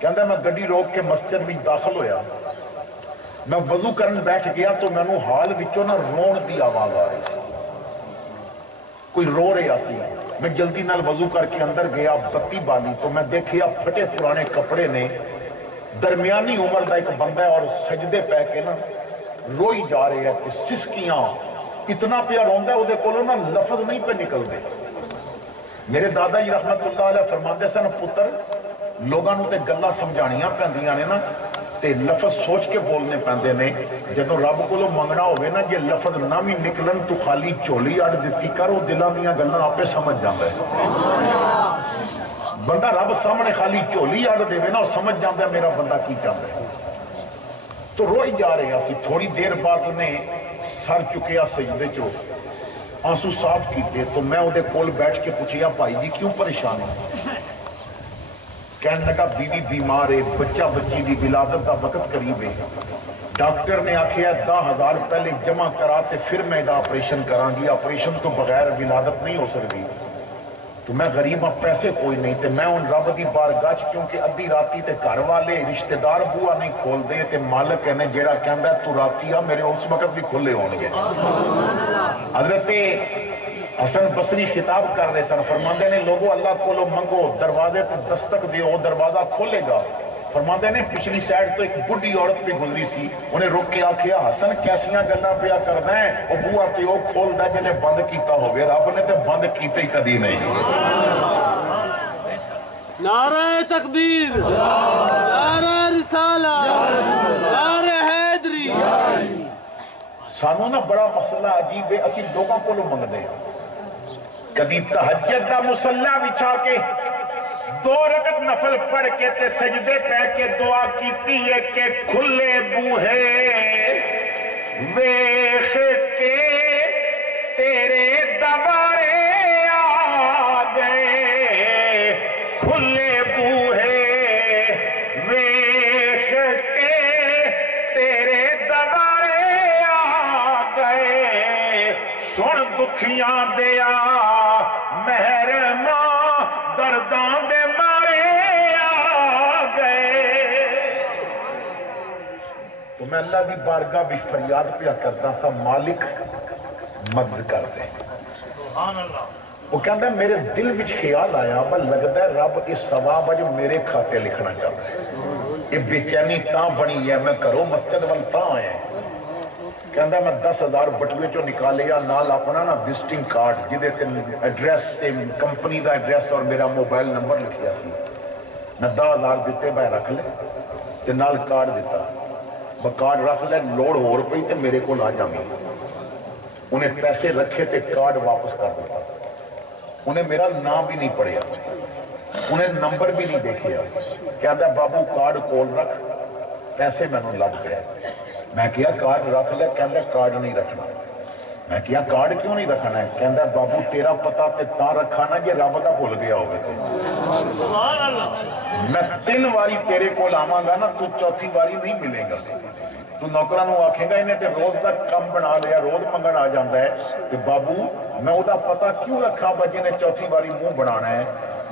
کہندا میں گڈی روک کے مسجد میں داخل ہویا، میں وضو کرن بیٹھ گیا تو مینوں حال وچوں نہ رون دی آواز آ رہی سی۔ کوئی رو رہا سی، میں جلدی نال وضو کر کے اندر گیا، بتی بالی تو میں دیکھیا پھٹے پرانے کپڑے نے، درمیانی عمر دا ایک بندہ ہے اور سجدے پہ کے نا روئی جا رہے ہیں کہ سسکیاں اتنا پیا روندا ہے وہ کولوں نا لفظ نہیں پہ نکل دے۔ میرے دادا جی رحمت اللہ علیہ فرماندے سن پتر لوگاں نوں تے گلاں سمجھانیاں پیندیاں نے نا تے لفظ سوچ کے بولنے پیندے نے، جدوں رب کولوں منگنا ہوے نا جے لفظ نہ بھی نکلن تو خالی جھولی اڑ دتی کر، وہ دلاں دیاں گلاں آپے سمجھ جاندا ہے۔ بندہ رب سامنے خالی جھولی اڑ دے نا، وہ سمجھ جاندا ہے میرا بندہ کی چاہتا ہے۔ تو روئی جا رہے سی، تھوڑی دیر بعد انہیں سر چکیا سجدے چو، آنسو صاف کیتے، تو میں وہ کول بیٹھ کے پوچھیا بھائی جی کیوں پریشان ہو؟ کہنے لگا بیوی بیمار ہے، بچہ بچی دی ولادت دا وقت قریب ہے، ڈاکٹر نے آکھیا 10,000 پہلے جمع کرا تے پھر میں دا آپریشن کران گی، آپریشن تو بغیر ولادت نہیں ہو سکتی، تو میں غریب ہاں پیسے کوئی نہیں، تے میں ان رب دی بارگاہ کیونکہ ادھی راتی تے گھر والے رشتہ دار بوا نہیں کھول دے تے مالک نے جیڑا کہندا ہے تو راتی آ میرے اس وقت بھی کھلے ہون گے۔ حضرت حسن بصری خطاب کر رہے سن، فرماندے نے لوگوں اللہ کولو منگو، دروازے تے دستک دیو، دروازہ کھولے گا۔ فرماندے نے پچھلی سائیڈ تو ایک بڑھی عورت پہ گزری سی، انہیں رک کے آکھیا حسن کیسیاں گلاں پیا کردا ہے، او بوا تے او کھولدا جنے بند کیتا ہوگے، رب نے تے بند کیتے ہی کدی نہیں۔ نعرہ تکبیر، نعرہ رسالہ، نعرہ حیدری۔ سانو نا بڑا مسئلہ عجیب ہے، اسی لوگاں کو منگدے کدی تہجد دا مصلی بچھا کے 2 رکعت نفل پڑھ کے تے سجدے پہ کے دعا کیتی ہے کہ کھلے بوہے ویخ کے تیرے دوارے آ گئے، کھلے بوہے ویخ کے تیرے دوارے آ گئے، سن دکھیاں دیا محرماں درداں دے مارے آ گئے۔ تو میں اللہ دی بارگاہ بھی فریاد پیا کرتا سا مالک مدد کر دے۔ وہ کہتا ہے میرے دل وچ خیال آیا بل لگتا ہے رب اس ثواب جو میرے کھاتے لکھنا چاہتا ہے، یہ بے چینی تاں بنی ہے، میں کرو مسجد وال تاں آیا ہے۔ کہندا میں 10,000 بٹوے چو نکالیا، نال اپنا نا وزٹنگ کارڈ جدے تے ایڈریس تے کمپنی دا ایڈریس اور میرا موبائل نمبر لکھیا سی، میں 10,000 دیتے میں رکھ لے تے نال کارڈ دیتا، میں کارڈ رکھ لے لوڑ ہو روپئی تے میرے کو آ جامی، انہیں پیسے رکھے تے کارڈ واپس کر دیتا، انہیں میرا نام بھی نہیں پڑھیا، انہیں نمبر بھی نہیں دیکھیا، کہندا بابو کارڈ کول رکھ، پیسے میں نے لگ گئے۔ میں کیا کارڈ رکھ لے، کہندا کارڈ نہیں رکھنا۔ میں کیا کارڈ کیوں نہیں رکھنا ہے؟ کہندا بابو تیرا پتہ تے تاں رکھا نا جے رب دا بھول گیا ہوگا تے۔ میں 3 واری تیرے کول آواں گا نا، تو 4تھی واری نہیں ملے گا، تو نوکراں نوں آکھے گا انہیں تے روز دا کم بنا لیا، روز منگن آ جاندا ہے کہ بابو میں او دا پتہ کیوں رکھا بجے نے 4تھی واری منہ بنانا ہے۔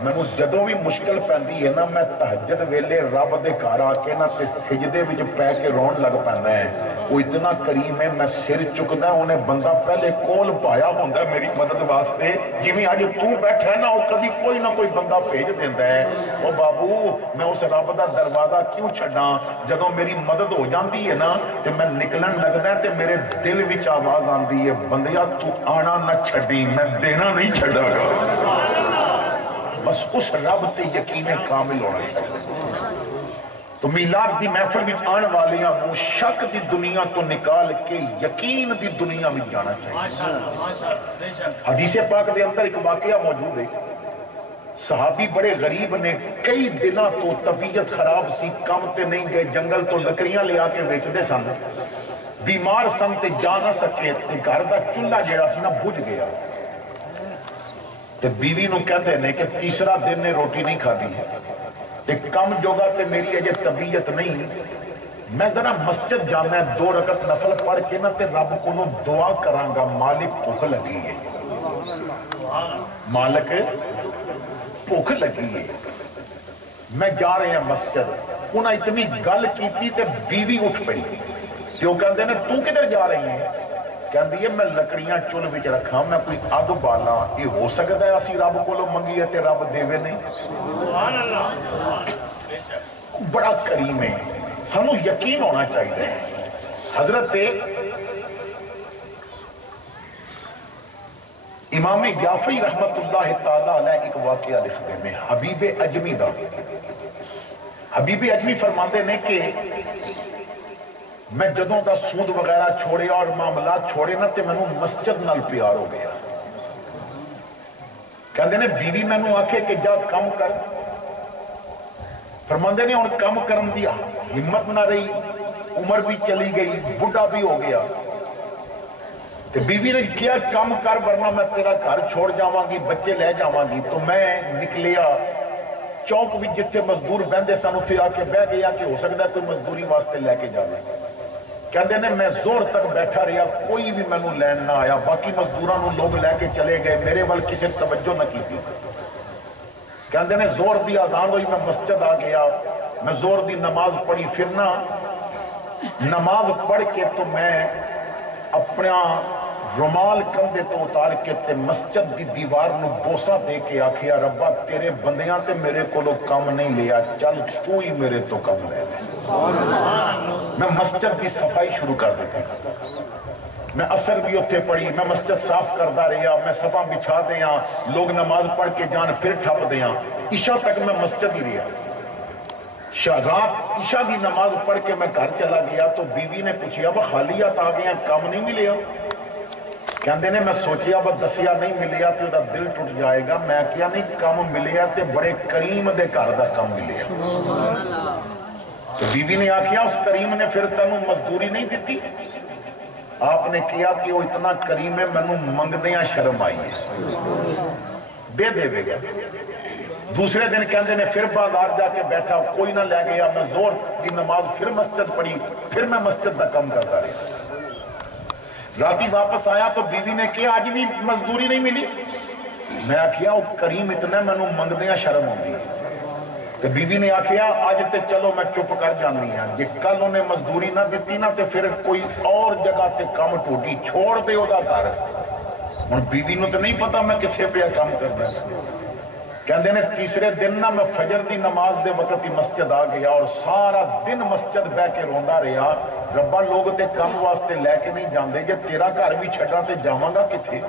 مینوں جدوں بھی مشکل پیندی ہے نا، میں تہجد ویلے رب دے گھر آ کے نا تے سجدے وچ پے کے رون لگ پیندا ہے، وہ اتنا کریم ہے، میں سر چکدا انہیں بندہ پہلے کول پایا ہوندا ہے میری مدد واسطے، جویں اج تو بیٹھا ہے نا وہ کبھی کوئی نہ کوئی بندہ بھیج دیندا ہے۔ او بابو میں اس رب دا دروازہ کیوں چھڈاں؟ جدوں میری مدد ہو جاندی ہے نا تے میں نکلن لگدا ہے تے میرے دل وچ آواز آندی ہے بندیا تو آنا نہ چھڈی، میں دینا نہیں چھڈا گا۔ بس اس رب تے یقین کامل ہونا چاہیے۔ تو میلاد دی محفل وچ آن والیاں نوں شک دی دنیا تو نکال کے یقین دی دنیا میں جانا چاہیے۔ حدیث پاک دے اندر ایک واقعہ موجود ہے، صحابی بڑے غریب نے، کئی دنوں تو طبیعت خراب سی، کم تے نہیں گئے، جنگل تو لکڑیاں لے آ کے ویچدے سن، بیمار سن تے جا نہ سکے، تے گھر دا چولہا جیڑا سی نا بجھ گیا، تے بیوی نو کہندے نے کہ 3 دن نے روٹی نہیں کھادی، تے کم جوگا تے میری اجے طبیعت نہیں، میں ذرا مسجد جانا ہے 2 رکعت نفل پڑھ کے نا تے رب کو دعا کراں گا، مالک بھوک لگی ہے، مالک بھوک لگی ہے۔ میں جا رہے ہیں مسجد، انہاں اتنی گل کیتی تے بیوی اٹھ پئی، تے وہ کہندے نے تو کدھر جا رہی ہے؟ کہندی ہے میں لکڑیاں چل وچ رکھاں میں کوئی اگ بالاں یہ ہو سکتا ہے اسی رب کولوں منگیے تے رب دیوے نہیں سبحان اللہ بڑا کریم ہے سانو یقین ہونا چاہیے حضرت امام یافعی رحمت اللہ تعالیٰ علیہ ایک واقعہ لکھتے ہیں حبیب اجمی دا حبیب اجمی فرماتے ہیں کہ میں جدوں دا سود وغیرہ چھوڑے اور معاملات چھوڑے نا تے میں مسجد نال پیار ہو گیا کہتے ہیں بیوی میں نو آکھے کہ جا کم کر فرماندے نے ان کم کرن دیا ہمت نہ رہی عمر بھی چلی گئی بڑھا بھی ہو گیا تو بیوی نے کیا کم کر ورنہ میں تیرا گھر چھوڑ جاواں گی بچے لے جاواں گی تو میں نکلیا چوک بھی جتنے مزدور بہندے سن اتنے آ کے بہ گیا کہ ہو سکتا ہے کوئی مزدوری واسطے لے کے جاوے کہتے ہیں میں زور تک بیٹھا رہا کوئی بھی مینوں لین نہ آیا باقی مزدوراں نوں لوگ لے کے چلے گئے میرے وال کسی توجہ نہ کی کہتے ہیں زور دی اذان ہوئی میں مسجد آ گیا میں زور دی نماز پڑھی پھرنا نماز پڑھ کے تو میں اپنا رومال کندھے تو اتار کے تے مسجد دی دیوار نو بوسا دے کے آکھیا ربا تیرے بندیاں تے میرے کولو کم نہیں لیا چل تو ہی میرے تو کم لے لے میں مسجد دی صفائی شروع کر دیتا میں اثر بھی اتھے پڑھی میں مسجد صاف کردہ رہا میں صفا بچھا دیاں لوگ نماز پڑھ کے جان پھر ٹھپ دیاں عشاء تک میں مسجد ہی رہا رات عشاء دی نماز پڑھ کے میں گھر چلا گیا تو بیوی نے پوچھیا وہ خالیات آ گیا کام نہیں ملیا کہندے نے میں سوچیا وہ دسیا نہیں ملیا تو دا دل ٹوٹ جائے گا میں کیا نہیں کام ملیا تے بڑے کریم دے گھر دا کام ملیا تو بیوی نے آکھیا اس کریم نے پھر تینوں مزدوری نہیں دیتی آپ نے کیا کہ وہ اتنا کریم ہے میں منگدیاں شرم آئی ہے دے دے گا دوسرے دن کہندے نے پھر بازار جا کے بیٹھا کوئی نہ لے گیا میں زور دی نماز پھر مسجد پڑھی پھر میں مسجد دا کم کرتا رہا راتی واپس آیا تو بیوی نے کہا آج بھی مزدوری نہیں ملی میں آکھیا وہ کریم اتنا میں منگدیاں شرم ہوندی تو بیوی نے آکھیا آج تے چلو میں چپ کر جانی ہاں جے کل انہیں مزدوری نہ دیتی نا تے پھر کوئی اور جگہ تے کم ٹوٹی چھوڑ دے او دا گھر ہن بیوی نو تے نہیں پتا میں کتھے پیا کام کرنا کہندے نے تیسرے دن نہ میں فجر دی نماز دے وقت ہی مسجد آ گیا اور سارا دن مسجد بہ کے روندا رہا ربا لوگ تے کم واسطے لے کے نہیں جاندے جے تیرا گھر بھی چھڈا تے جاواں گا کتھے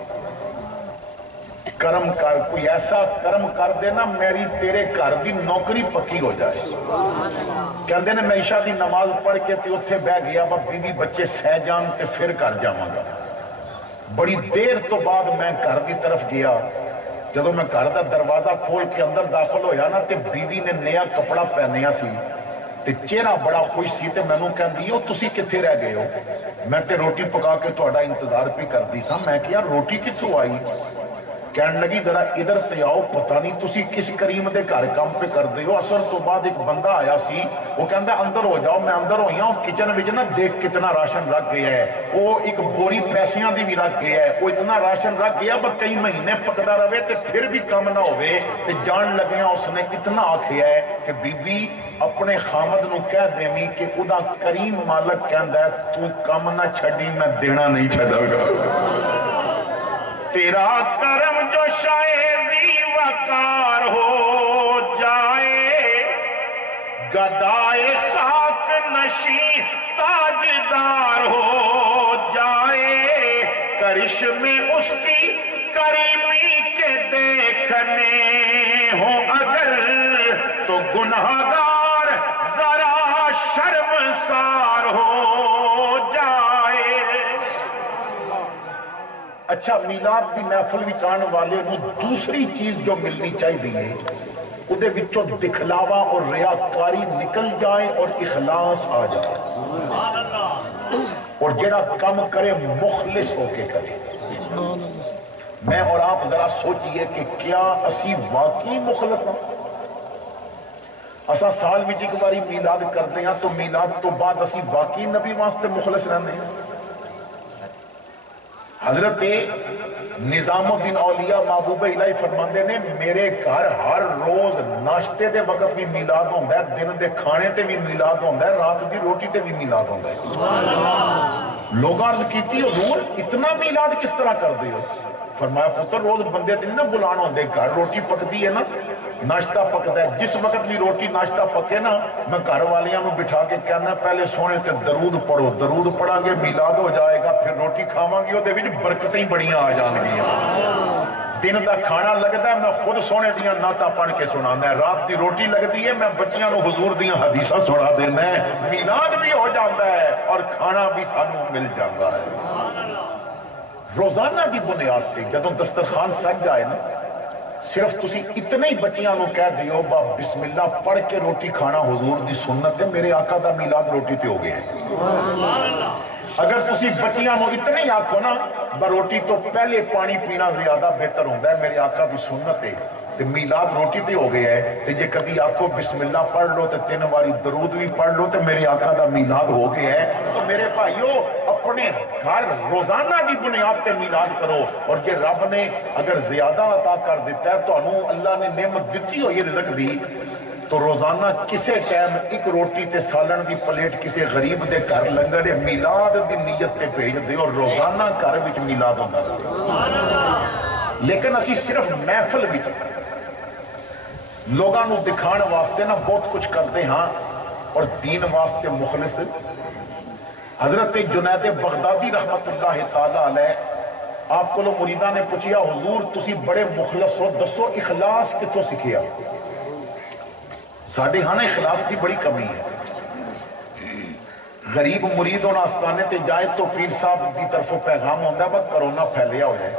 کرم کر کوئی ایسا کرم کر دے نا میری تیرے گھر دی نوکری پکی ہو جائے کہندے نے میں عشاء دی نماز پڑھ کے تے اوتھے بہ گیا با بیوی بچے سہ جان تے پھر گھر جاواں گا بڑی دیر تو بعد میں گھر دی طرف گیا جدو میں گھر دا دروازہ کھول کے اندر داخل ہویا نا تے بیوی نے نیا کپڑا پہنیا سی تے چہرہ بڑا خوش سی تے میں نوں کہندی ہو تسی کتھے رہ گئے ہو میں تے روٹی پکا کے تہاڈا انتظار پہ کردی سا میں کہیا روٹی کتھوں آئی کہنے لگی ذرا ادھر سے آؤ پتہ نہیں تسی کس کریم دے گھر کام پہ کر دے ہو اثر تو بعد ایک بندہ آیا سی وہ کہندا اندر ہو جاؤ میں اندر ہوئی ہوں کچن وچ نا دیکھ کتنا راشن رکھ گیا ہے وہ ایک بوری پیسیاں دی بھی رکھ گیا ہے وہ اتنا راشن رکھ گیا بس کئی مہینے پکدا رہے تے پھر بھی کم نہ ہوئے تے جان لگیاں اس نے اتنا آکھیا ہے کہ بی بی اپنے خامد نو کہہ دیویں کہ خدا کریم مالک کہندا ہے تو کم نہ چھڈی میں دینا نہیں چھڈا گا تیرا کرم جو شائزی وقار ہو جائے گدائے خاک نشی تاجدار ہو جائے کرشمے اس کی کریمی کے دیکھنے ہوں اگر تو گناہگار ذرا شرمسار ہو جائے اچھا میلاد دی محفل وچ آن والے نو دوسری چیز جو ملنی چاہیے اودے وچوں دکھلاوا اور ریاکاری نکل جائے اور اخلاص آ جائے اور جڑا کام کرے مخلص ہو کے کرے میں اور آپ ذرا سوچئے کہ کیا اسی واقعی مخلص ہیں اسا سال وچ ایک باری میلاد کرتے ہیں تو میلاد تو بعد اسی واقعی نبی واسطے مخلص رہندے ہیں حضرت نظام الدین اولیاء محبوب الہی فرماندے نے میرے گھر ہر روز ناشتے دے وقت بھی میلاد ہوندا ہے دن دے کھانے تے بھی میلاد ہوندا ہے رات دی روٹی تے بھی میلاد ہوندا ہے لوگ عرض کیتی حضور اتنا میلاد کس طرح کر دے ہو؟ فرمایا پتر روز بندے تے نہ بلانا ہوندے، گھر روٹی پکتی ہے نا، ناشتہ پکتا ہے، جس وقت بھی روٹی ناشتہ پکے نا میں گھر والیاں نو بٹھا کے کہنا پہلے سونے تے درود پڑھو، درود پڑھا گے میلاد ہو جائے گا، پھر روٹی کھاواں گے دے وچ برکتیں بڑیاں آ جان گیاں۔ دن دا کھانا لگتا ہے میں خود سونے دیاں نعتاں پڑھ کے سنانا ہے، رات دی روٹی لگتی ہے میں بچیاں نو حضور دیاں حدیثاں سنا دینا ہے، میلاد بھی ہو جاتا ہے اور کھانا بھی سانو مل جاتا ہے۔ روزانہ دی بنیاد تے جدوں دسترخوان سج جائے نا، صرف تسی اتنے ہی بچیاں نو کہہ دیو با بسم اللہ پڑھ کے روٹی کھانا حضور دی سنت ہے، میرے آقا دا میلاد روٹی تے ہو گیا ہے۔ اگر تسی بچیاں نو اتنے ہی آکھو نا با روٹی تو پہلے پانی پینا زیادہ بہتر ہوتا ہے، میرے آقا دی سنت ہے تے میلاد روٹی تے ہو گیا ہے، تے جے کدی آکھو بسم اللہ پڑھ لو تے 3 باری درود بھی پڑھ لو تے میرے آقا دا میلاد ہو گیا ہے۔ تو میرے بھائیو اپنے گھر روزانہ دی بنیاد تے میلاد کرو، اور جے رب نے اگر زیادہ عطا کر دیتا ہے تو انہوں اللہ نے نعمت دیتی ہو یہ رزق دی، تو روزانہ کسے ٹائم ایک روٹی تے سالن دی پلیٹ کسے غریب دے گھر لنگڑے میلاد دی نیت تے بھیج دے، اور روزانہ گھر وچ میلاد ہوندا رہے۔ لیکن اسی صرف محفل وچ لوگاں نو دکھان واسطے نا بہت کچھ کرتے ہاں، اور دین واسطے مخلص۔ حضرت جنید بغدادی رحمت اللہ تعالیٰ علیہ آپ کو مریداں نے پوچھیا حضور تسی بڑے مخلص ہو، دسو اخلاص کتوں سکھیا؟ ساڑھے ہاں اخلاص کی بڑی کمی ہے۔ غریب مرید ہونا آستانے تے جائے تو پیر صاحب کی طرف پیغام ہوندہ ہے بس کرونا پھیلیا ہو جائے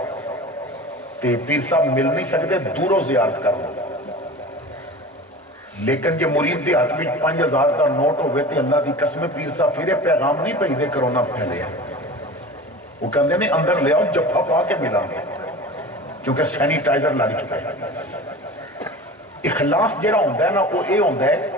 تے پیر صاحب مل نہیں سکتے، دوروں زیارت کر لو۔ لیکن جو مرید دی ہاتھ میں 5000 دا نوٹ ہوئے تے اللہ دی قسم پیر صاحب پھر پیغام نہیں پہی دے کرونا پھیلیا، وہ کہندے نے اندر لے آؤ جفا پا کے ملا گے کیونکہ سینیٹائزر لگ چکا ہے۔ اخلاص جڑا ہوندہ ہے نا وہ اے ہوندہ ہے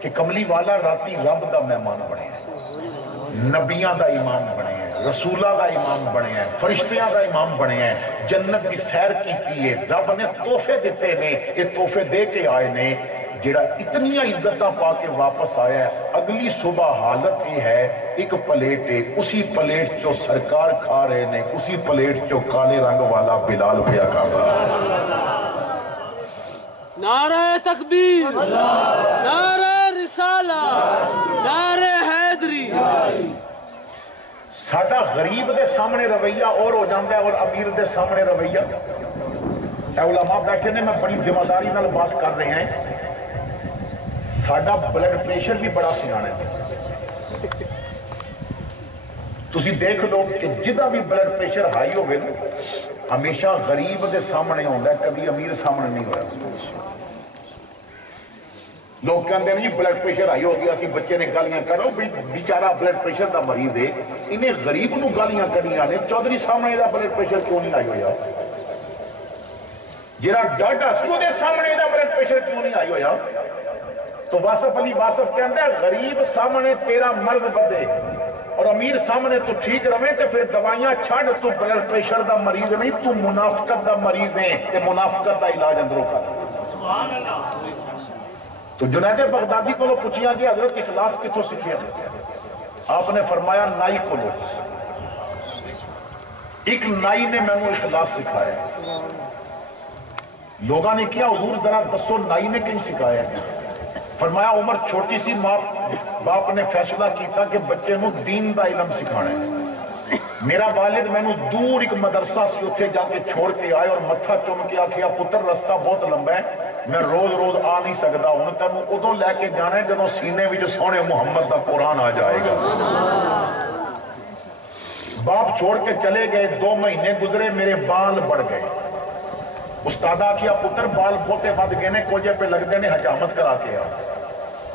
کہ کملی والا راتی رب دا مہمان بنے ہیں، نبیاں دا امام بنے ہیں، رسولہ دا امام بنے ہیں، فرشتیاں دا امام بنے ہیں، جنت کی سیر کی ہے، رب نے تحفے دیتے نے، یہ تحفے دے کے آئے نے، جڑا اتنی عزتاں پا کے واپس آیا ہے۔ اگلی صبح حالت یہ ہے ایک پلیٹ ہے، اسی پلیٹ جو سرکار کھا رہے نے، اسی پلیٹ جو کالے رنگ والا بلال پیا کھا رہا۔ نعرہ تکبیر، نعرہ رسالہ، نعرہ حیدری۔ ساڈا غریب دے سامنے رویہ اور ہو جاندہ ہے اور امیر دے سامنے رویہ۔ اے علماء بیٹھے نے میں بڑی ذمہ داری نال بات کر رہے ہیں، ساڈا بلڈ پریشر بھی بڑا سیانے ہے۔ تسی دیکھ لو کہ جدہ بھی بلڈ پریشر ہائی ہوئے ہمیشہ غریب دے سامنے ہوندہ ہے، کبھی امیر سامنے نہیں ہویا۔ لوگ کہندے نہیں بلڈ پریشر آئی ہو گیا، اسی بچے نے گالیاں کرو بیچارہ بلڈ پریشر دا مریض ہے، انہیں غریب نو گالیاں کریاں نے، چودھری سامنے دا بلڈ پریشر کیوں نہیں آئی ہویا؟ جیرا ڈاٹا سکو دے سامنے دا بلڈ پریشر کیوں نہیں آئی ہویا؟ تو واصف علی واصف کہندہ ہے غریب سامنے تیرا مرض بدے اور امیر سامنے تو ٹھیک روے تے پھر دوائیاں چھاڑ، تو بلڈ پریشر دا مریض نہیں، تو منافقت دا مریض ہے، تے منافقت دا علاج اندروں کر۔ تو جنید بغدادی کو لو پوچھیا کہ حضرت اخلاص کتوں سکھیا؟ آپ نے فرمایا نائی کو لو، ایک نائی نے میں نے اخلاص سکھایا۔ لوگاں نے کیا حضور ذرا دسو نائی نے کہیں سکھایا؟ فرمایا عمر چھوٹی سی ماں باپ نے فیصلہ کیتا کہ بچے نو دین دا علم سکھانا ہے۔ میرا والد میں نو دور ایک مدرسہ سے اتھے جا کے چھوڑ کے آئے اور متھا چوم کے آکھیا پتر رستہ بہت لمبا ہے، میں روز روز آ نہیں سکتا، ہوں تینوں ادوں لے کے جانا ہے جدوں سینے وچ سونے محمد دا قرآن آ جائے گا۔ باپ چھوڑ کے چلے گئے، 2 مہینے گزرے، میرے بال بڑھ گئے۔ استاد آکھیا پتر بال بہتے ود گئے نے، کوجے پہ لگتے نے، حجامت کرا کے آ۔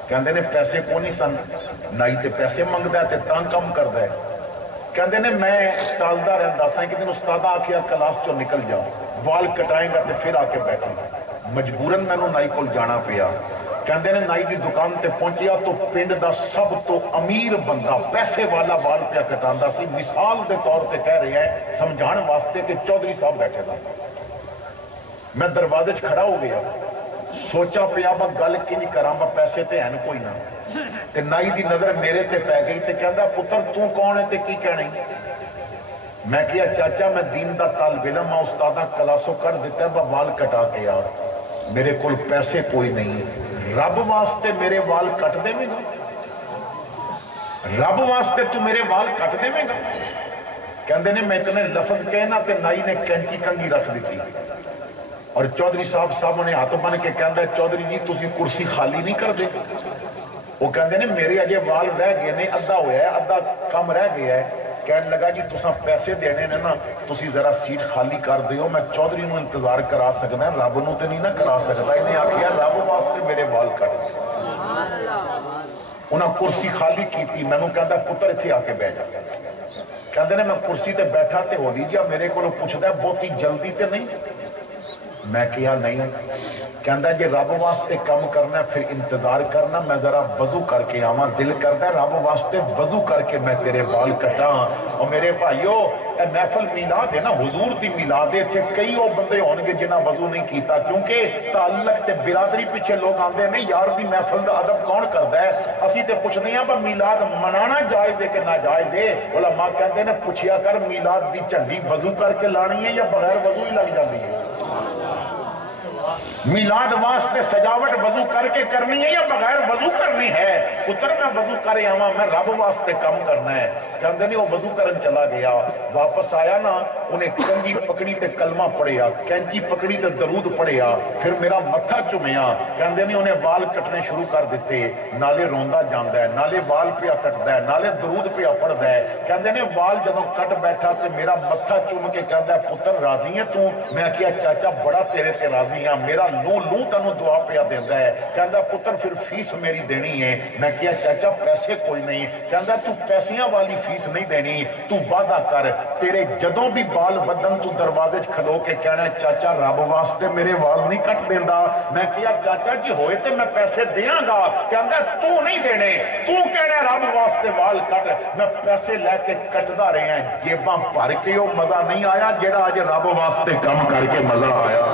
کہندے نے پیسے کو نہیں سن، نائی تے پیسے منگدا ہے تے تاں کم کردا ہے۔ کہندے نے میں ٹالدا رہندا سا، ایک دن استاد آکھیا کلاس چوں نکل جاؤ، وال کٹائیں گا تے پھر آ کے بیٹھیں گا۔ مجبوراً میں نو نائی کول جانا پیا۔ کہندے نے نائی دی دکان تے پہنچیا تو پنڈ دا سب تو امیر بندہ پیسے والا وال پیا کٹاندا سی، مثال دے طور تے کہہ رہے ہیں سمجھان واسطے کہ چودھری صاحب بیٹھے دا۔ میں دروازے کھڑا ہو گیا، سوچا پیا با گل کنج کراں با پیسے تے ہیں کوئی نہ تے نائی دی نظر میرے تے پی گئی تے کہندا پتر تو کون ہے تے کی کہنے میں کیا چاچا میں دین دا طالب علم ہاں استاداں کلاسوں کر دیتا ہے با وال کٹا کے یار میرے کول پیسے کوئی نہیں رب واسطے میرے وال کٹ دے میں گا رب واسطے تو میرے وال کٹ دے میں گا کہندے نے میں اتنے لفظ کہنا تے نائی نے کینچی کنگی رکھ دیتی اور چودھری صاحب نے ہاتھ بن کے کہندا ہے چودھری جی تسی کرسی خالی نہیں کر دے وہ کہندے نے میرے اجے وال رہ گئے نے ادھا ہویا ہے ادھا کم رہ گیا ہے کہنے لگا جی تساں پیسے دینے نے نا تسی ذرا سیٹ خالی کر دیو میں چودھری نو انتظار کرا سکدا ہے رب نو تے نہیں نہ کرا سکدا انہیں آکھیا رب واسطے میرے وال کٹ انہاں کرسی خالی کیتی مینوں کہندا پتر ایتھے آ کے بیٹھ جا کہندے نے میں کرسی تے بیٹھا تے ہو لی جا میرے کولوں پوچھدا ہے بہتی جلدی تے نہیں میں کیا نہیں کہندا جی رب واسطے کم کرنا پھر انتظار کرنا میں ذرا وضو کر کے آواں دل کردا ہے رب واسطے وضو کر کے میں تیرے بال کٹاں اور میرے بھائیو اے محفل میلاد ہے نا حضور دی میلاد ہے تھے کئی وہ بندے ہون گے جنہاں وضو نہیں کیتا کیونکہ تعلق تے برادری پیچھے لوگ آندے نہیں یار دی محفل دا ادب کون کردا ہے اسی تے پوچھدے ہیں پر میلاد منانا جائز ہے کہ ناجائز ہے علماء کہندے نے پوچھیا کر میلاد دی جھنڈی وضو کر کے لانی ہے یا بغیر وضو ہی لگ جاتی ہے میلاد واسطے سجاوٹ وضو کر کے کرنی ہے یا بغیر وضو کرنی ہے پتر میں وضو کرے آواں میں رب واسطے کم کرنا ہے کہندے نہیں وہ وضو کرن چلا گیا واپس آیا نا انہیں کنگی پکڑی تے کلمہ پڑھیا کینچی پکڑی تے درود پڑھیا پھر میرا متھا چومیا کہندے نہیں انہیں وال کٹنے شروع کر دیتے نالے روندا جاندا ہے نالے وال پیا کٹدا ہے نالے درود پیا پڑھدا ہے کہندے نہیں وال جدوں کٹ بیٹھا تے میرا متھا چوم کے کہندا ہے پتر راضی ہے تو میں کہیا چاچا بڑا تیرے تے راضی ہاں میرا لوں تنوں دعا پیا دیندا ہے کہندا پتر پھر فیس میری دینی ہے میں کہیا چاچا پیسے کوئی نہیں کہندا تو پیسیاں والی فیس نہیں دینی تو وعدہ کر تیرے جدوں بھی بال ودن تو دروازے کھلو کے کہنا چاچا رب واسطے میرے وال نہیں کٹ دیندا میں کہیا چاچا جی ہوئے تے میں پیسے دیاں گا کہندا تو نہیں دینے تو کہنا رب واسطے وال کٹ میں پیسے لے کے کٹدا رہے ہیں جیباں بھر کے وہ مزہ نہیں آیا جیڑا اج رب واسطے کم کر کے مزہ آیا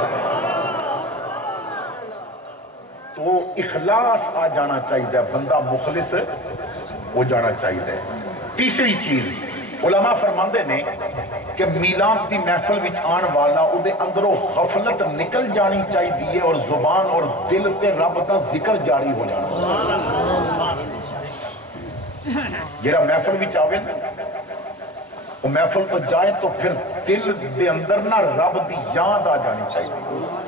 تو اخلاص آ جانا چاہیے بندہ مخلص ہو جانا چاہیے تیسری چیز علماء فرماندے نے کہ میلاد دی محفل وچ آن والا او دے اندروں غفلت نکل جانی چاہیے اور زبان اور دل تے رب دا ذکر جاری ہو جانا جیڑا محفل وچ آوے وہ محفل تو جائے تو پھر دل دے اندر نہ رب دی یاد آ جانی چاہیے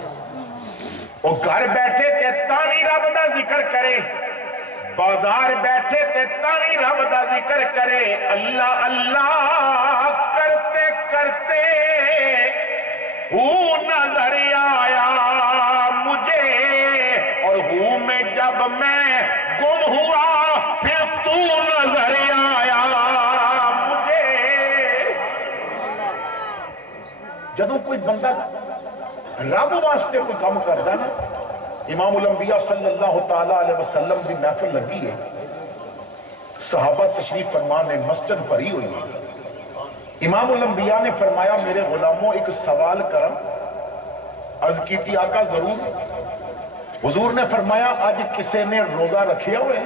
وہ گھر بیٹھے تے تانی رب دا ذکر کرے بازار بیٹھے تے تانی رب دا ذکر کرے اللہ اللہ کرتے کرتے وہ نظر آیا مجھے اور ہوں میں جب میں گم ہوا پھر تو نظر آیا مجھے جدوں کوئی بندہ رب واسطے کوئی کام کردا نا امام الانبیاء صلی اللہ تعالی علیہ وسلم دی محفل لگی ہے صحابہ تشریف فرما نے مسجد بھری ہوئی ہے امام الانبیاء نے فرمایا میرے غلاموں ایک سوال کرم عرض کی تھی آقا ضرور حضور نے فرمایا آج کسے نے روزہ رکھیا ہوئے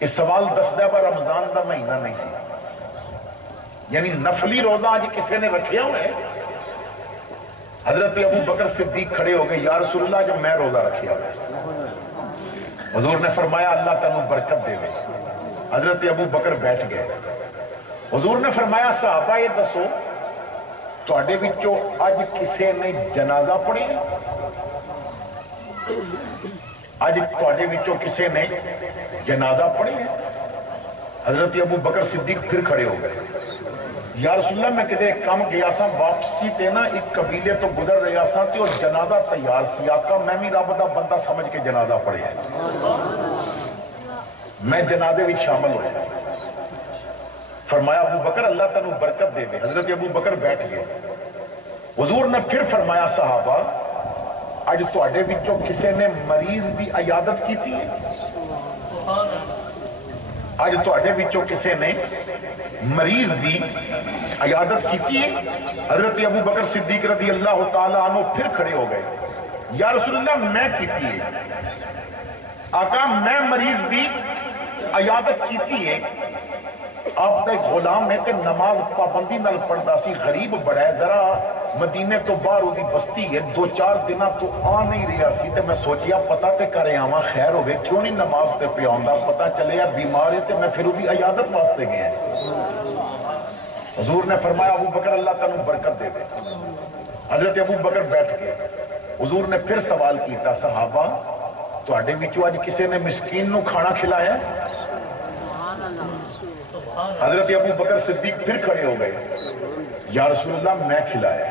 اس سوال دسدہ پر رمضان دا مہینہ نہیں سی یعنی نفلی روزہ آج کسے نے رکھیا ہوئے حضرت ابو بکر صدیق کھڑے ہو گئے یا رسول اللہ جب میں روزہ رکھیا ہوا حضور نے فرمایا اللہ تنوں برکت دے وے حضرت ابو بکر بیٹھ گئے حضور نے فرمایا صحابہ یہ دسو تواڈے وچوں اج کسے نے جنازہ پڑھی اج تواڈے وچوں کسے نے جنازہ پڑھی حضرت ابو بکر صدیق پھر کھڑے ہو گئے یا رسول اللہ میں کدھر کم گیا سا واپسی تے نا ایک قبیلے تو گزر رہا سا تے اور جنازہ تیار سی آقا میں بھی رب دا بندہ سمجھ کے جنازہ پڑھیا میں جنازے بھی شامل ہوا فرمایا ابو بکر اللہ تنوں برکت دے دے حضرت ابو بکر بیٹھ گئے حضور نے پھر فرمایا صحابہ اج تواڈے وچوں کسے نے مریض دی عیادت کیتی ہے اج تواڈے وچوں کسے نے مریض دی عیادت کیتی ہے حضرت ابو بکر صدیق رضی اللہ تعالیٰ عنہ پھر کھڑے ہو گئے یا رسول اللہ میں کیتی ہے آقا میں مریض دی عیادت کیتی ہے آپ دا ایک غلام ہے کہ نماز پابندی نال پڑھدا سی غریب بڑا ہے ذرا مدینے تو باہر دی بستی ہے 2-4 دن تو آ نہیں رہا سی تے میں سوچیا پتہ تے کرے آواں خیر ہوے کیوں نہیں نماز تے پہ آوندا پتہ چلیا بیمار ہے تے میں پھر دی عیادت واسطے گیا حضور نے فرمایا ابو بکر اللہ تعالی برکت دے دے حضرت ابو بکر بیٹھ گئے حضور نے پھر سوال کیتا صحابہ تواڈے وچوں اج کسے نے مسکین نو کھانا کھلایا حضرت ابو بکر صدیق پھر کھڑے ہو گئے یا رسول اللہ میں کھلایا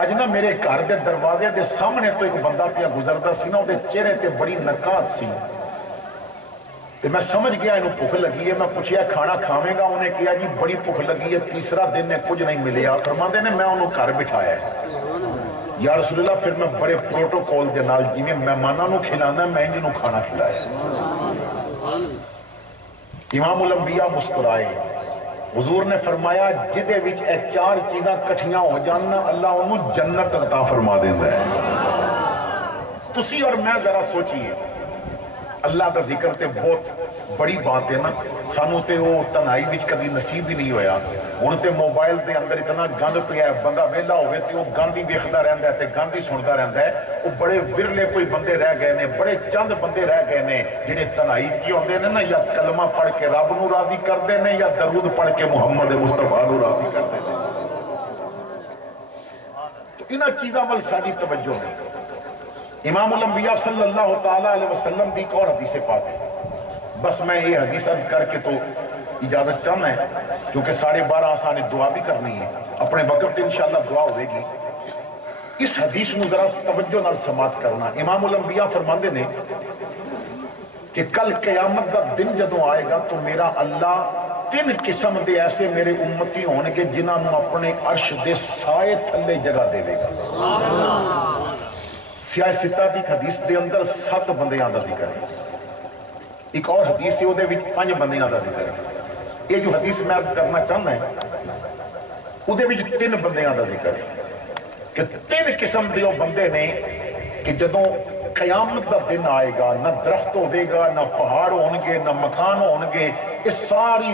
آج نا میرے گھر دے دروازے دے سامنے تو ایک بندہ پیا گزردا سی نا دے چہرے تے بڑی نکات سی تے میں سمجھ گیا انہوں بھوک لگی ہے میں پوچھیا کھانا کھاویں گا انہیں کہا جی بڑی بھوک لگی ہے تیسرا دن نے کچھ نہیں ملیا فرماندے نے میں انہوں گھر بٹھایا ہے یا رسول اللہ پھر میں بڑے پروٹوکول دے نال جی میں مہماناں نو کھلانا میں انہوں کھانا کھلایا امام الانبیاء مسکرائے حضور نے فرمایا جدے وچ اے 4 چیزاں کٹھیاں ہو جاننا اللہ انہوں جنت عطا فرما دیندا ہے تسی اور میں ذرا سوچئے اللہ کا ذکر تے بہت بڑی بات ہے نا سانو تے وہ تنہائی وچ کبھی نصیب ہی نہیں ہویا ہن تے موبائل دے اندر اتنا گند پیا ہے بندہ ویلا ہوے تے وہ گند ہی ویکھدا رہندا ہے تے گند ہی سندا رہندا ہے وہ بڑے ورلے کوئی بندے رہ گئے نے بڑے چند بندے رہ گئے نے جڑے تنہائی کی ہوندے نے نا یا کلمہ پڑھ کے رب نو راضی کردے نے یا درود پڑھ کے محمد مصطفیٰ نو راضی کردے نے تو انہاں چیزاں ول ساری توجہ نہیں امام الانبیاء صلی اللہ تعالیٰ علیہ وسلم دی ایک اور حدیث پاک ہے بس میں یہ حدیث عرض کر کے تو اجازت چاہنا ہے کیونکہ 12:30 آسانی دعا بھی کرنی ہے اپنے وقت انشاءاللہ دعا ہوئے گی اس حدیث میں ذرا توجہ نال سماعت کرنا امام الانبیاء فرماندے نے کہ کل قیامت کا دن جدوں آئے گا تو میرا اللہ 3 قسم دے ایسے میرے امتی ہون کے جنہاں نو اپنے عرش دے سائے تھلے جگہ دے گا سیاہ ستہ دی حدیث دے اندر 7 بندیاں دا ذکر ہے ایک اور حدیث ہے وہ دے 5 بندیاں دا ذکر ہے یہ جو حدیث میں عرض کرنا چاہنا ہے وہ دے 3 بندیاں دا ذکر ہے کہ 3 قسم دے وہ بندے نے کہ جدوں قیامت دا دن آئے گا نہ درخت ہوئے گا نہ پہاڑ ہونگے نہ مکان ہونگے اس ساری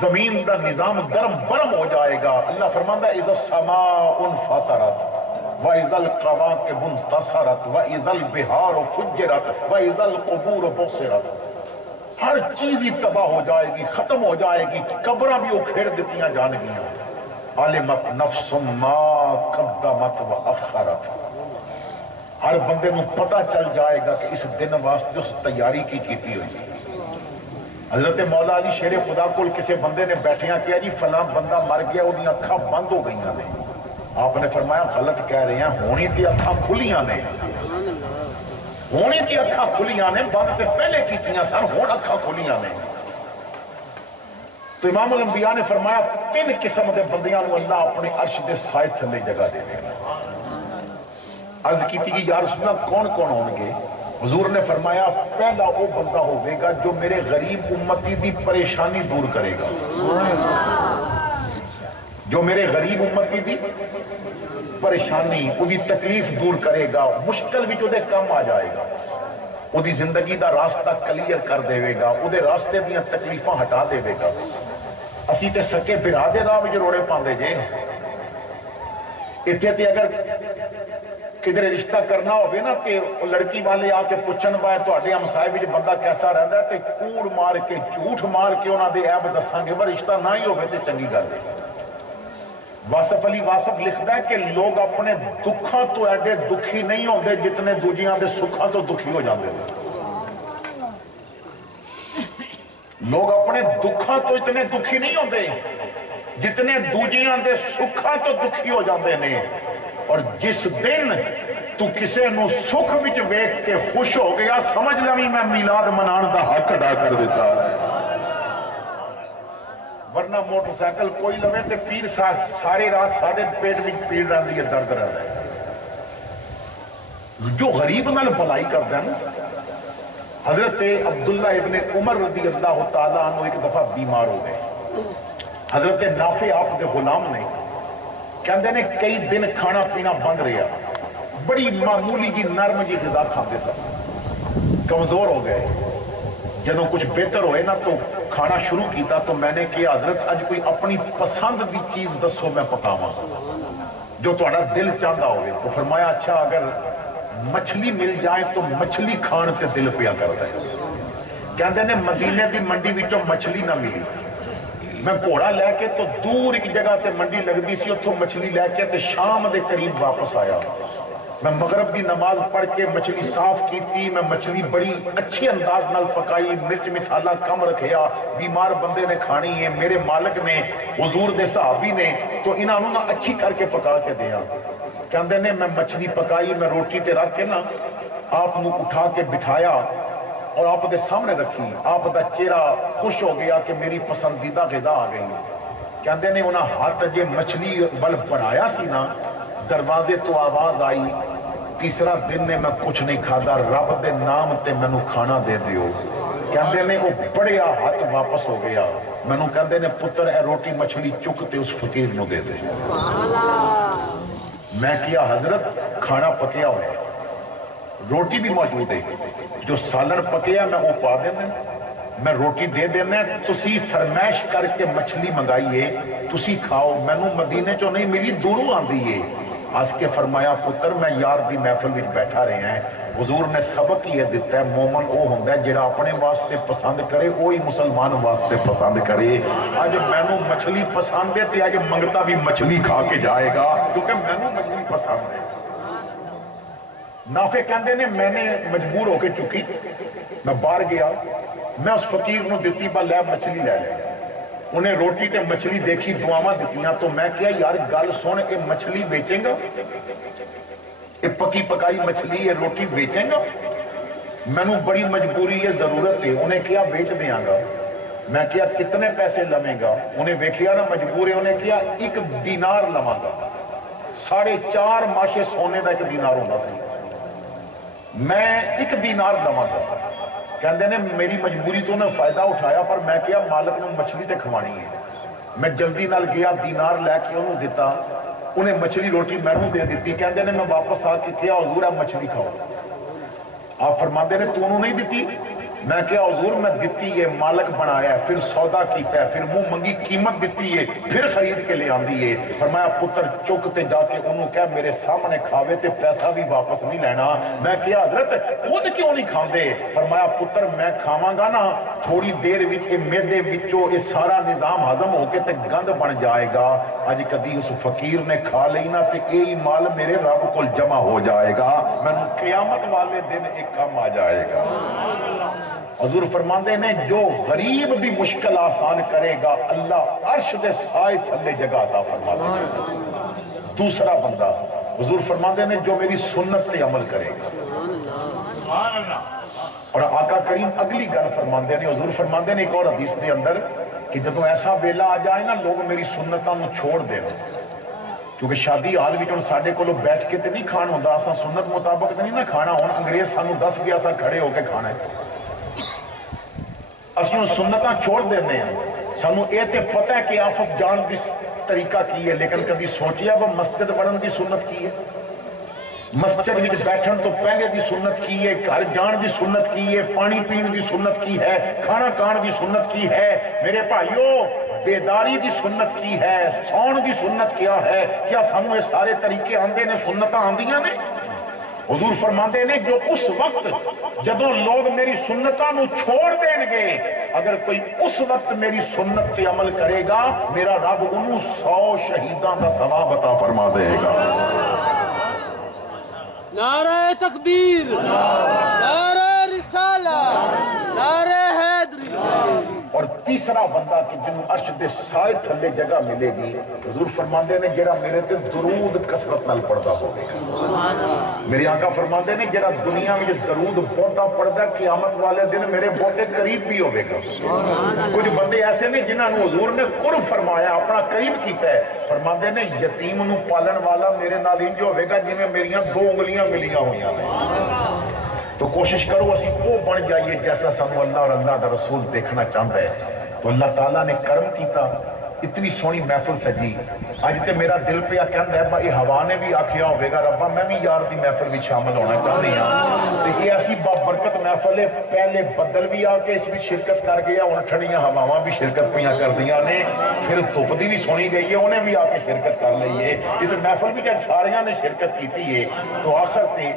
زمین دا نظام درم برم ہو جائے گا اللہ فرماندہ اذا السماء فطرت وَإِذَا الْقَوَاكِبُ انْتَصَرَتْ وَإِذَا الْبِحَارُ فُجِّرَتْ وَإِذَا الْقُبُورُ بُصِّرَتْ ہر چیز ہی تباہ ہو جائے گی ختم ہو جائے گی قبراں بھی اکھیڑ دیتیاں جان گیاں عَلِمَتْ نَفْسٌ مَا قَدَّمَتْ وَأَخَّرَتْ ہر بندے نو پتہ چل جائے گا کہ اس دن واسطے اس تیاری کی کیتی ہوئی حضرت مولا علی شیر خدا کول کسے بندے نے بیٹھیاں کیا جی فلاں بندہ مر گیا وہ دی اکھاں بند ہو گئیاں نے آپ نے فرمایا غلط کہہ رہے ہیں ہونی تھی اکھاں کھلیاں نے ہونی تھی اکھاں کھلیاں نے بند تے پہلے کیتیاں سن ہون اکھاں کھلیاں نے تو امام الانبیاء نے فرمایا 3 قسم دے بندیاں نو اللہ اپنے عرش دے سائے تھلے جگہ دے گا عرض کیتی کہ یا رسول اللہ کون کون ہوں گے حضور نے فرمایا پہلا وہ بندہ ہوگے گا جو میرے غریب امتی دی پریشانی دور کرے گا جو میرے غریب امتی دی پریشانی وہ دی تکلیف دور کرے گا مشکل بھی جو دے کم آ جائے گا وہ دی زندگی دا راستہ کلیر کر دے گا وہ دے راستے دیاں تکلیفاں ہٹا دے گا اسی تے سکے برا دے راہ میں جو روڑے پاندے جے اتھے تے اگر کدھر رشتہ کرنا ہوگے نا تے لڑکی والے آ کے پوچھن بائے تو اڈے ہمسائے بھی بندہ کیسا رہتا ہے تے کوڑ مار کے جھوٹ مار کے انہاں دے عیب دساں گے وہ رشتہ نہ ہی ہوگے تے چنگی گل ہے واصف علی واصف لکھتا ہے کہ لوگ اپنے دکھاں تو ایڈے دکھی نہیں ہوندے جتنے دوجیاں دے سکھاں تو دکھی ہو جاندے لوگ اپنے دکھاں تو اتنے دکھی نہیں ہوندے جتنے دوجیاں دے سکھاں تو دکھی ہو جاندے نے اور جس دن تو کسے نو سکھ وچ ویکھ کے خوش ہو گیا سمجھ لویں میں میلاد منان دا حق ادا کر دیتا ہے ورنہ موٹر سائیکل کوئی لوے تے پیر ساری رات ساڑھے پیٹ میں پیڑ رہتی ہے درد رہتا ہے جو غریب نال بھلائی کرتا ہے حضرت عبداللہ ابن عمر رضی اللہ تعالیٰ عنہ ایک دفعہ بیمار ہو گئے حضرت نافع آپ کے غلام نے کہندے نے کئی دن کھانا پینا بند رہا بڑی معمولی جی نرم جی غذا کھاتے سن، کمزور ہو گئے۔ جدوں کچھ بہتر ہوئے نا تو کھانا شروع کیتا تو میں نے کہا حضرت اج کوئی اپنی پسند دی چیز دسو میں پکاواں جو تہاڈا دل چاہتا ہوئے۔ تو فرمایا اچھا اگر مچھلی مل جائے تو مچھلی کھان تے دل پیا کرتا ہے۔ کہندے نے مدینے دی منڈی وچوں مچھلی نہ ملی، میں گھوڑا لے کے تو دور ایک جگہ تے منڈی لگدی سی، اتھوں مچھلی لے کے تے شام دے قریب واپس آیا۔ میں مغرب دی نماز پڑھ کے مچھلی صاف کیتی، میں مچھلی بڑی اچھی انداز نال پکائی، مرچ مسالہ کم رکھیا، بیمار بندے نے کھانی ہے، میرے مالک نے حضور دے صحابی نے تو انہاں نوں اچھی کر کے پکا کے دیا۔ کہندے نے میں مچھلی پکائی، میں روٹی تے رکھ کے نا آپ نوں اٹھا کے بٹھایا اور آپ دے سامنے رکھی، آپ دا چہرہ خوش ہو گیا کہ میری پسندیدہ غذا آ گئی۔ کہندے نے انہاں ہاتھ جے مچھلی بل بڑھایا سی نا، دروازے تو آواز آئی، تیسرا دن نے میں کچھ نہیں کھادا، رب دے نام تے مینوں کھانا دے دیو۔ کہندے نے وہ بڑیا ہاتھ واپس ہو گیا، مینوں کہندے نے پتر اے روٹی مچھلی چک تے اس فقیر نو دے دے۔ میں کیا حضرت کھانا پکیا ہوئے، روٹی بھی موجود ہے، جو سالن پکیا میں وہ پا دینا، میں روٹی دے دینا، تسی فرمائش کر کے مچھلی منگائیے، تسی کھاؤ، مینوں مدینے چوں نہیں ملی، دوروں آندی ہے۔ آس کے فرمایا پتر میں یار دی محفل وچ بیٹھا رہے ہیں، حضور نے سبق یہ دیتا ہے مومن او ہوندا ہے جڑا اپنے واسطے پسند کرے وہی مسلمان واسطے پسند کرے۔ آج مینوں مچھلی پسند ہے تے آج منگتا بھی مچھلی کھا کے جائے گا کیونکہ مینوں مچھلی پسند ہے۔ نافع کہندے نے میں نے مجبور ہو کے چکی، میں باہر گیا، میں اس فقیر نو دتی با لے مچھلی لے لے، انہیں روٹی تے مچھلی دیکھی دعاواں دتیاں تو میں کہا یار گل سن اے مچھلی بیچیں گا، اے پکی پکائی مچھلی یہ روٹی بیچیں گا؟ مینوں بڑی مجبوری ہے ضرورت ہے، انہیں کیا بیچ دیاں گا۔ میں کیا کتنے پیسے لمیں گا؟ انہیں ویکھیا نا مجبور ہے، انہیں کیا 1 دینار لواں گا، 4.5 ماشے سونے دا 1 دینار ہونا سی، میں 1 دینار لواں گا۔ کہندے نے میری مجبوری تو انہیں فائدہ اٹھایا پر میں کیا مالک نے مچھلی تے کھوانی ہے۔ میں جلدی نال گیا دینار لے کے انہوں دیتا، انہیں مچھلی روٹی مینوں دے دیتی۔ کہندے نے میں واپس آ کے کیا حضور ہے مچھلی کھاؤ، آپ فرماندے نے تو انہوں نہیں دیتی؟ میں کیا حضور میں دیتی ہے، مالک بنایا ہے، پھر سودا کیتا ہے، پھر منہ منگی قیمت دیتی ہے، پھر خرید کے لے آندی ہے۔ فرمایا پتر چکتے جا کے انہوں کہا میرے سامنے کھاوے تے پیسہ بھی واپس نہیں لینا۔ میں کیا حضرت خود کیوں نہیں کھاندے؟ فرمایا پتر میں کھاواں گا نا تھوڑی دیر وچ میدے وچوں یہ سارا نظام ہضم ہو کے تے گند بن جائے گا، اج کدی اس فقیر نے کھا لینا تے یہی مال میرے رب کول جمع ہو جائے گا، مینوں قیامت والے دن ایک کم آ جائے گا۔ حضور فرماندے نے جو غریب دی مشکل آسان کرے گا اللہ عرش دے سائے تھلے جگہ عطا فرما دے گا۔ دوسرا بندہ حضور فرماندے نے جو میری سنت تے عمل کرے گا۔ اور آقا کریم اگلی گل فرماندے نے، حضور فرماندے نے ایک اور حدیث دے اندر کہ جب ایسا ویلا آ جائے نا لوگ میری سنتاں نو چھوڑ دیں، کیونکہ شادی حال بھی ہن ساڈے کولوں بیٹھ کے تے نہیں کھان ہوندا، اساں سنت مطابق تے نہیں نہ کھانا، ہن انگریز سانوں دس گیا اساں کھڑے ہو کے کھانا ہے، اساں سنتاں چھوڑ دیندے ہیں۔ سانوں اے تے پتہ ہے کہ آفس جان دی طریقہ کی ہے، لیکن کبھی سوچیا وہ مسجد وڑن دی سنت کی ہے، مسجد وچ بیٹھن تو پہلے دی سنت کی ہے، گھر جان دی سنت کی ہے، پانی پین دی سنت کی ہے، کھانا کھان دی سنت کی ہے، میرے بھائیو بیداری دی سنت کی ہے، سون دی سنت کیا ہے؟ کیا سانوں یہ سارے طریقے آندے نے، سنتاں آندیاں نے؟ حضور فرماندے نے جو اس وقت جدوں لوگ میری سنتاں نو چھوڑ دیں گے، اگر کوئی اس وقت میری سنت پہ عمل کرے گا میرا رب انہوں 100 شہیداں دا ثواب عطا فرما دے گا۔ نعرہ تکبیر، نعرہ رسالہ، نعرہ حیدری۔ اور تیسرا بندہ کہ جنہوں عرش دے سائے تھلے جگہ ملے گی، حضور فرماندے نے جڑا میرے تے درود کثرت نال پڑھدا ہوگا۔ میری آقا فرماندے نے جڑا دنیا میں درود بہتا پڑھدا قیامت والے دن میرے بہتے قریب بھی ہوگا۔ کچھ بندے ایسے نے جنہاں نو حضور نے قرب فرمایا، اپنا قریب کیتا ہے۔ فرماندے نے یتیم نو پالن والا میرے نال انج ہوگا جویں میریاں 2 انگلیاں ملیاں ہوئیاں نے۔ تو کوشش کرو اسی وہ بن جائیے جیسا سانو اللہ اور اللہ دا رسول دیکھنا چاہتا ہے۔ تو اللہ تعالیٰ نے کرم کیتا، اتنی سونی محفل سجی اج تے میرا دل پہ کہندا ہے با یہ ہوا نے بھی آکھیا ہوگا ربا میں بھی یار دی محفل بھی شامل ہونا چاہتی ہاں تے یہ ایسی بابرکت محفل ہے پہلے بدل بھی آ کے اس میں شرکت کر گیا ہن ٹھنڈیاں ہواواں بھی شرکت پیاں کردیاں نے پھر دھوپ دی بھی سونی گئی ہے انہیں بھی آ کے شرکت کر لئی ہے اس محفل بھی جب ساریاں نے شرکت کیتی ہے تو آخر تے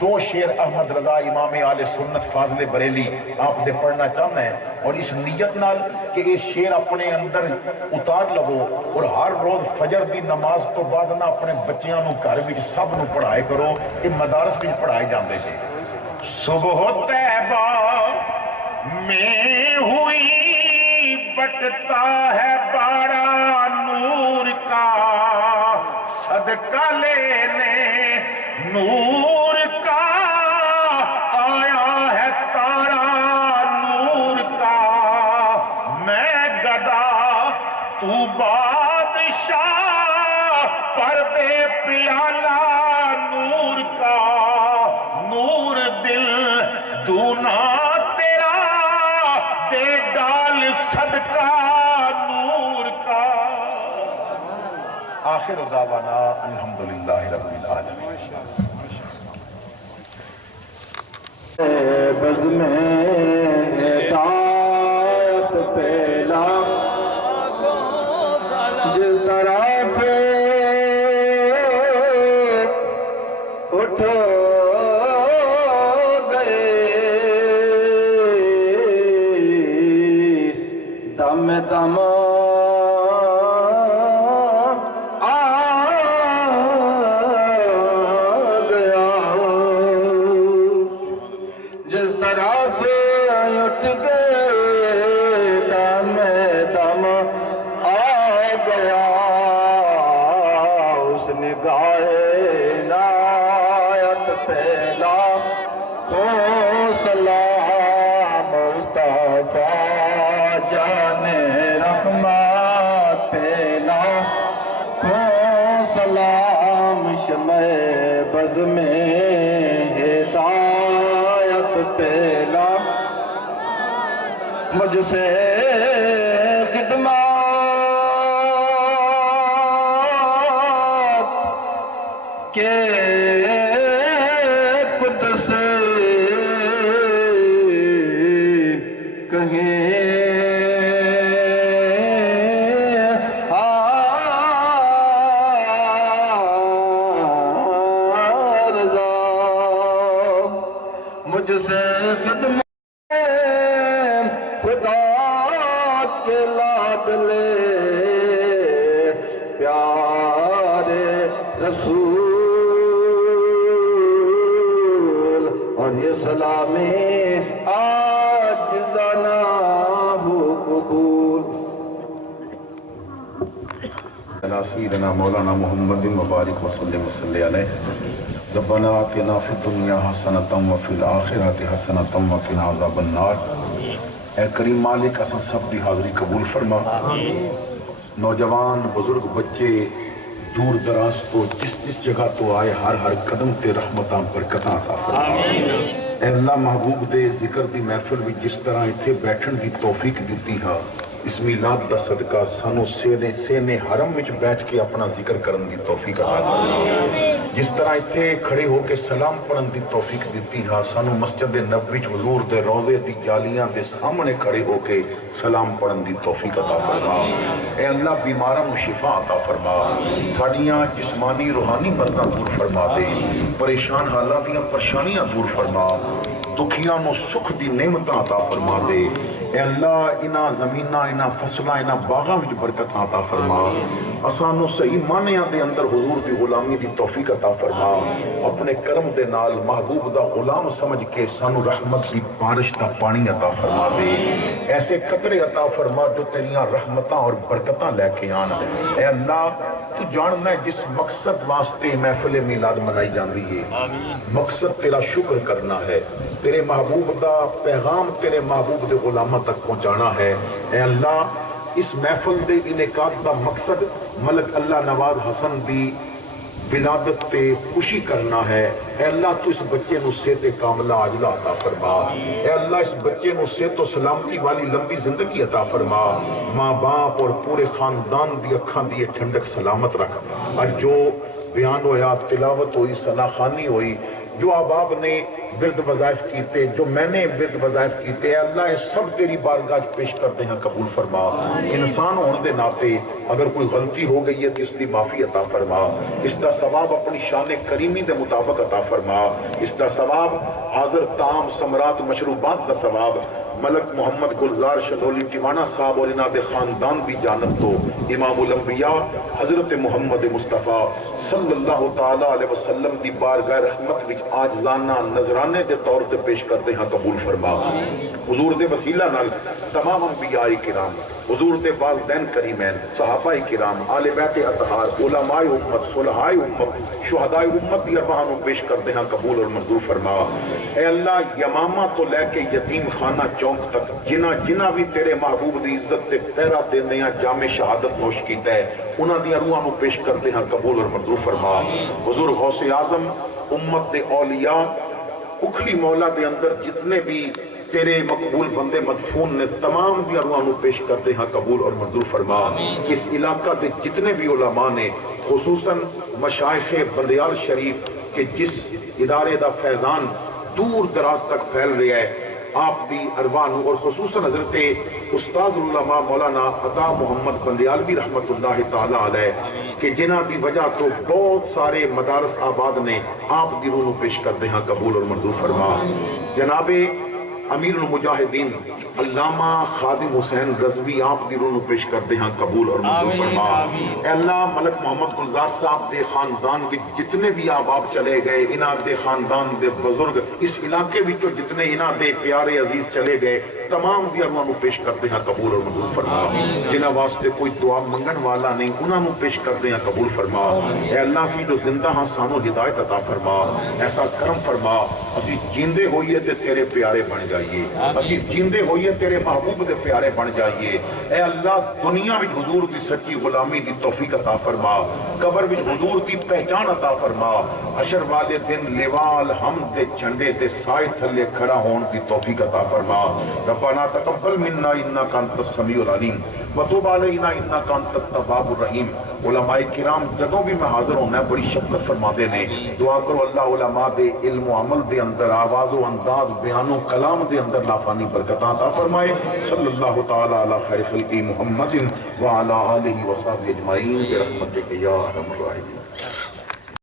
دو شعر احمد رضا امام آل سنت فاضل بریلی آپ دے پڑھنا چاہنا ہے اور اس نیت نال کہ یہ شعر اپنے اندر اتار لگو اور ہر روز فجر دی نماز تو بعد نہ اپنے بچیاں نو گھر وچ سب نو پڑھائے کرو کہ مدارس وچ پڑھائے جاندے تھے صبح طیبہ میں ہوئی بٹتا ہے بڑا نور کا صدقہ لینے نور کا آیا ہے تارا نور کا میں گدا تو بادشاہ پردے پیالہ نور کا نور دل دونا تیرا دے ڈال صدقہ نور کا آخر دعوانا الحمدللہ رب العالمین بز میں ہدایت پہلا جس طرف اٹھ گئے دم دم بز میں ہدایت پہلا مجھ سے خدمات کے قدس کہیں مجھ سے خدمت خدا کے لاڈلے پیارے رسول اور یہ سلامی آج زنا ہو قبول سیدنا مولانا محمد مبارک وسلم علیہ ربنا آتنا فی الدنیا حسنۃ وفی الآخرۃ حسنۃ وقنا عذاب النار اے کریم مالک اساں سب دی حاضری قبول فرما نوجوان بزرگ بچے دور دراز تو جس جگہ تو آئے ہر قدم تے رحمتاں برکتاں عطا فرما اے اللہ محبوب دے ذکر دی محفل وچ جس طرح ایتھے بیٹھن دی توفیق دتی ہا اس میلاد دا صدقہ سانو سینے حرم وچ بیٹھ کے اپنا ذکر کرن دی توفیق عطا فرما جس طرح ایتھے کھڑے ہو کے سلام پڑھن دی توفیق دیتی ہاں سانو مسجد نبوی وچ حضور دے روضے دی جالیاں دے سامنے کھڑے ہو کے سلام پڑھن دی توفیق عطا فرما اے اللہ بیماراں نو شفا عطا فرما ساڈیاں جسمانی روحانی مرداں دور فرما دے پریشان حالات دیاں پریشانیاں دور فرما دکھیاں نو سکھ دی نعمتاں عطا فرما دے اے اللہ انہاں زمیناں انہاں فصلاں انہاں باغاں وچ برکت عطا فرما اسانو صحیح معنیاں دے اندر حضور دی غلامی دی توفیق عطا فرما اپنے کرم دے نال محبوب دا غلام سمجھ کے سانو رحمت دی بارش دا پانی عطا فرما دے ایسے قطرے عطا فرما جو تیریاں رحمتاں اور برکتاں لے کے آن اے اللہ تو جاننا ہے جس مقصد واسطے محفل میلاد منائی جاندی ہے مقصد تیرا شکر کرنا ہے تیرے محبوب دا پیغام تیرے محبوب دے غلامہ تک پہنچانا ہے اے اللہ اس محفل دے انعقاد دا مقصد ملک اللہ نواز حسن دی ولادت تے خوشی کرنا ہے. اے اللہ تو اس بچے نو صحت کاملہ عاجلہ عطا فرما. اے اللہ اس بچے نو صحت و سلامتی والی لمبی زندگی عطا فرما. ماں باپ اور پورے خاندان دی اکھاں دی ٹھنڈک سلامت رکھ. اور جو بیان ہویا، تلاوت ہوئی، ثنا خوانی ہوئی، جو احباب نے ورد وظائف کیتے، جو میں نے ورد وظائف کیتے، اے اللہ یہ سب تیری بارگاہ پیش کرتے ہیں، قبول فرما. انسان ہونے دے ناتے اگر کوئی غلطی ہو گئی ہے تو اس دی معافی عطا فرما. اس دا ثواب اپنی شان کریمی دے مطابق عطا فرما. اس دا ثواب حاضر طعام ثمرات مشروبات دا ثواب ملک محمد گلزار شدولی ٹیوانا صاحب اور انہاں دے خاندان دی جانب تو امام الانبیاء حضرت محمد مصطفیٰ صلی اللہ تعالیٰ علیہ وسلم دی بارگاہ رحمت وچ آجزانہ نظرانے دے طور تے پیش کرتے ہیں، قبول فرما. حضور دے وسیلہ نال تمام انبیاء کرام، حضور دے والدین کریمین، صحابہ کرام، آل بیت اطہار، علماء امت، صلحاء امت، شہداء امت دی ارواح نو پیش کرتے ہیں، قبول اور منظور فرما. اے اللہ یمامہ تو لے کے یتیم خانہ چوک تک جنہ بھی تیرے محبوب دی عزت تے پہرا دینے ہیں جامع شہادت نوش کیتا ہے، انہاں دی ارواح نو پیش کرتے ہیں، قبول اور منظور فرما. حضور غوث اعظم امت دے اولیاء اکھلی مولا دے اندر جتنے بھی تیرے مقبول بندے مدفون نے تمام بھی ارواح نو پیش کرتے ہیں، قبول اور منظور فرما. اس علاقہ دے جتنے بھی علماء نے خصوصاً مشائخ بندیال شریف کہ جس ادارے دا فیضان دور دراز تک پھیل رہا ہے، آپ دی ارواح نو اور خصوصاً حضرت استاد العلماء مولانا عطا محمد بندیالوی رحمت اللہ تعالیٰ علیہ کہ جنہ دی وجہ تو بہت سارے مدارس آباد نے آپ دی روح نو پیش کرتے ہیں، قبول اور منظور فرما. جناب امیر المجاہدین علامہ خادم حسین رضوی آپ دی روح نو پیش کرتے ہیں، قبول اور منظور فرما. اے اللہ ملک محمد گلزار صاحب دے خاندان وچ جتنے بھی احباب چلے گئے، انہاں دے خاندان دے بزرگ اس علاقے وچوں جتنے انہاں دے پیارے عزیز چلے گئے، تمام دی ارواح نو پیش کرتے ہیں، قبول اور منظور فرما. جنہاں واسطے کوئی دعا منگن والا نہیں، انہاں نو پیش کرتے ہیں، قبول فرما. اے اللہ اسی جو زندہ ہاں سانو ہدایت عطا فرما، ایسا کرم فرما اسی جیندے ہوئیے تے تیرے پیارے بن جائیے، اسی جیندے ہوئیے تیرے محبوب دے پیارے بن جائیے. اے اللہ دنیا میں حضور دی سچی غلامی دی توفیق عطا فرما، قبر میں حضور دی پہچان عطا فرما، حشر والے دن لیوال حمد دے جھنڈے تے سائے تھلے کھڑا ہون دی توفیق عطا فرما. ربنا تقبل منا انک انت السمیع العلیم وتب علینا انک انت التواب الرحیم. علماء کرام جدوں بھی میں حاضر ہونا ہے بڑی شفقت فرما دے نے. دعا کرو اللہ علماء دے علم و عمل دے اندر، آواز و انداز، بیان و کلام دے اندر لافانی برکتاں عطا فرمائے. صلی اللہ تعالی علی خیر خلق محمد وعلی آلہ وصحبہ اجمعین برحمتک یا ارحم الراحمین.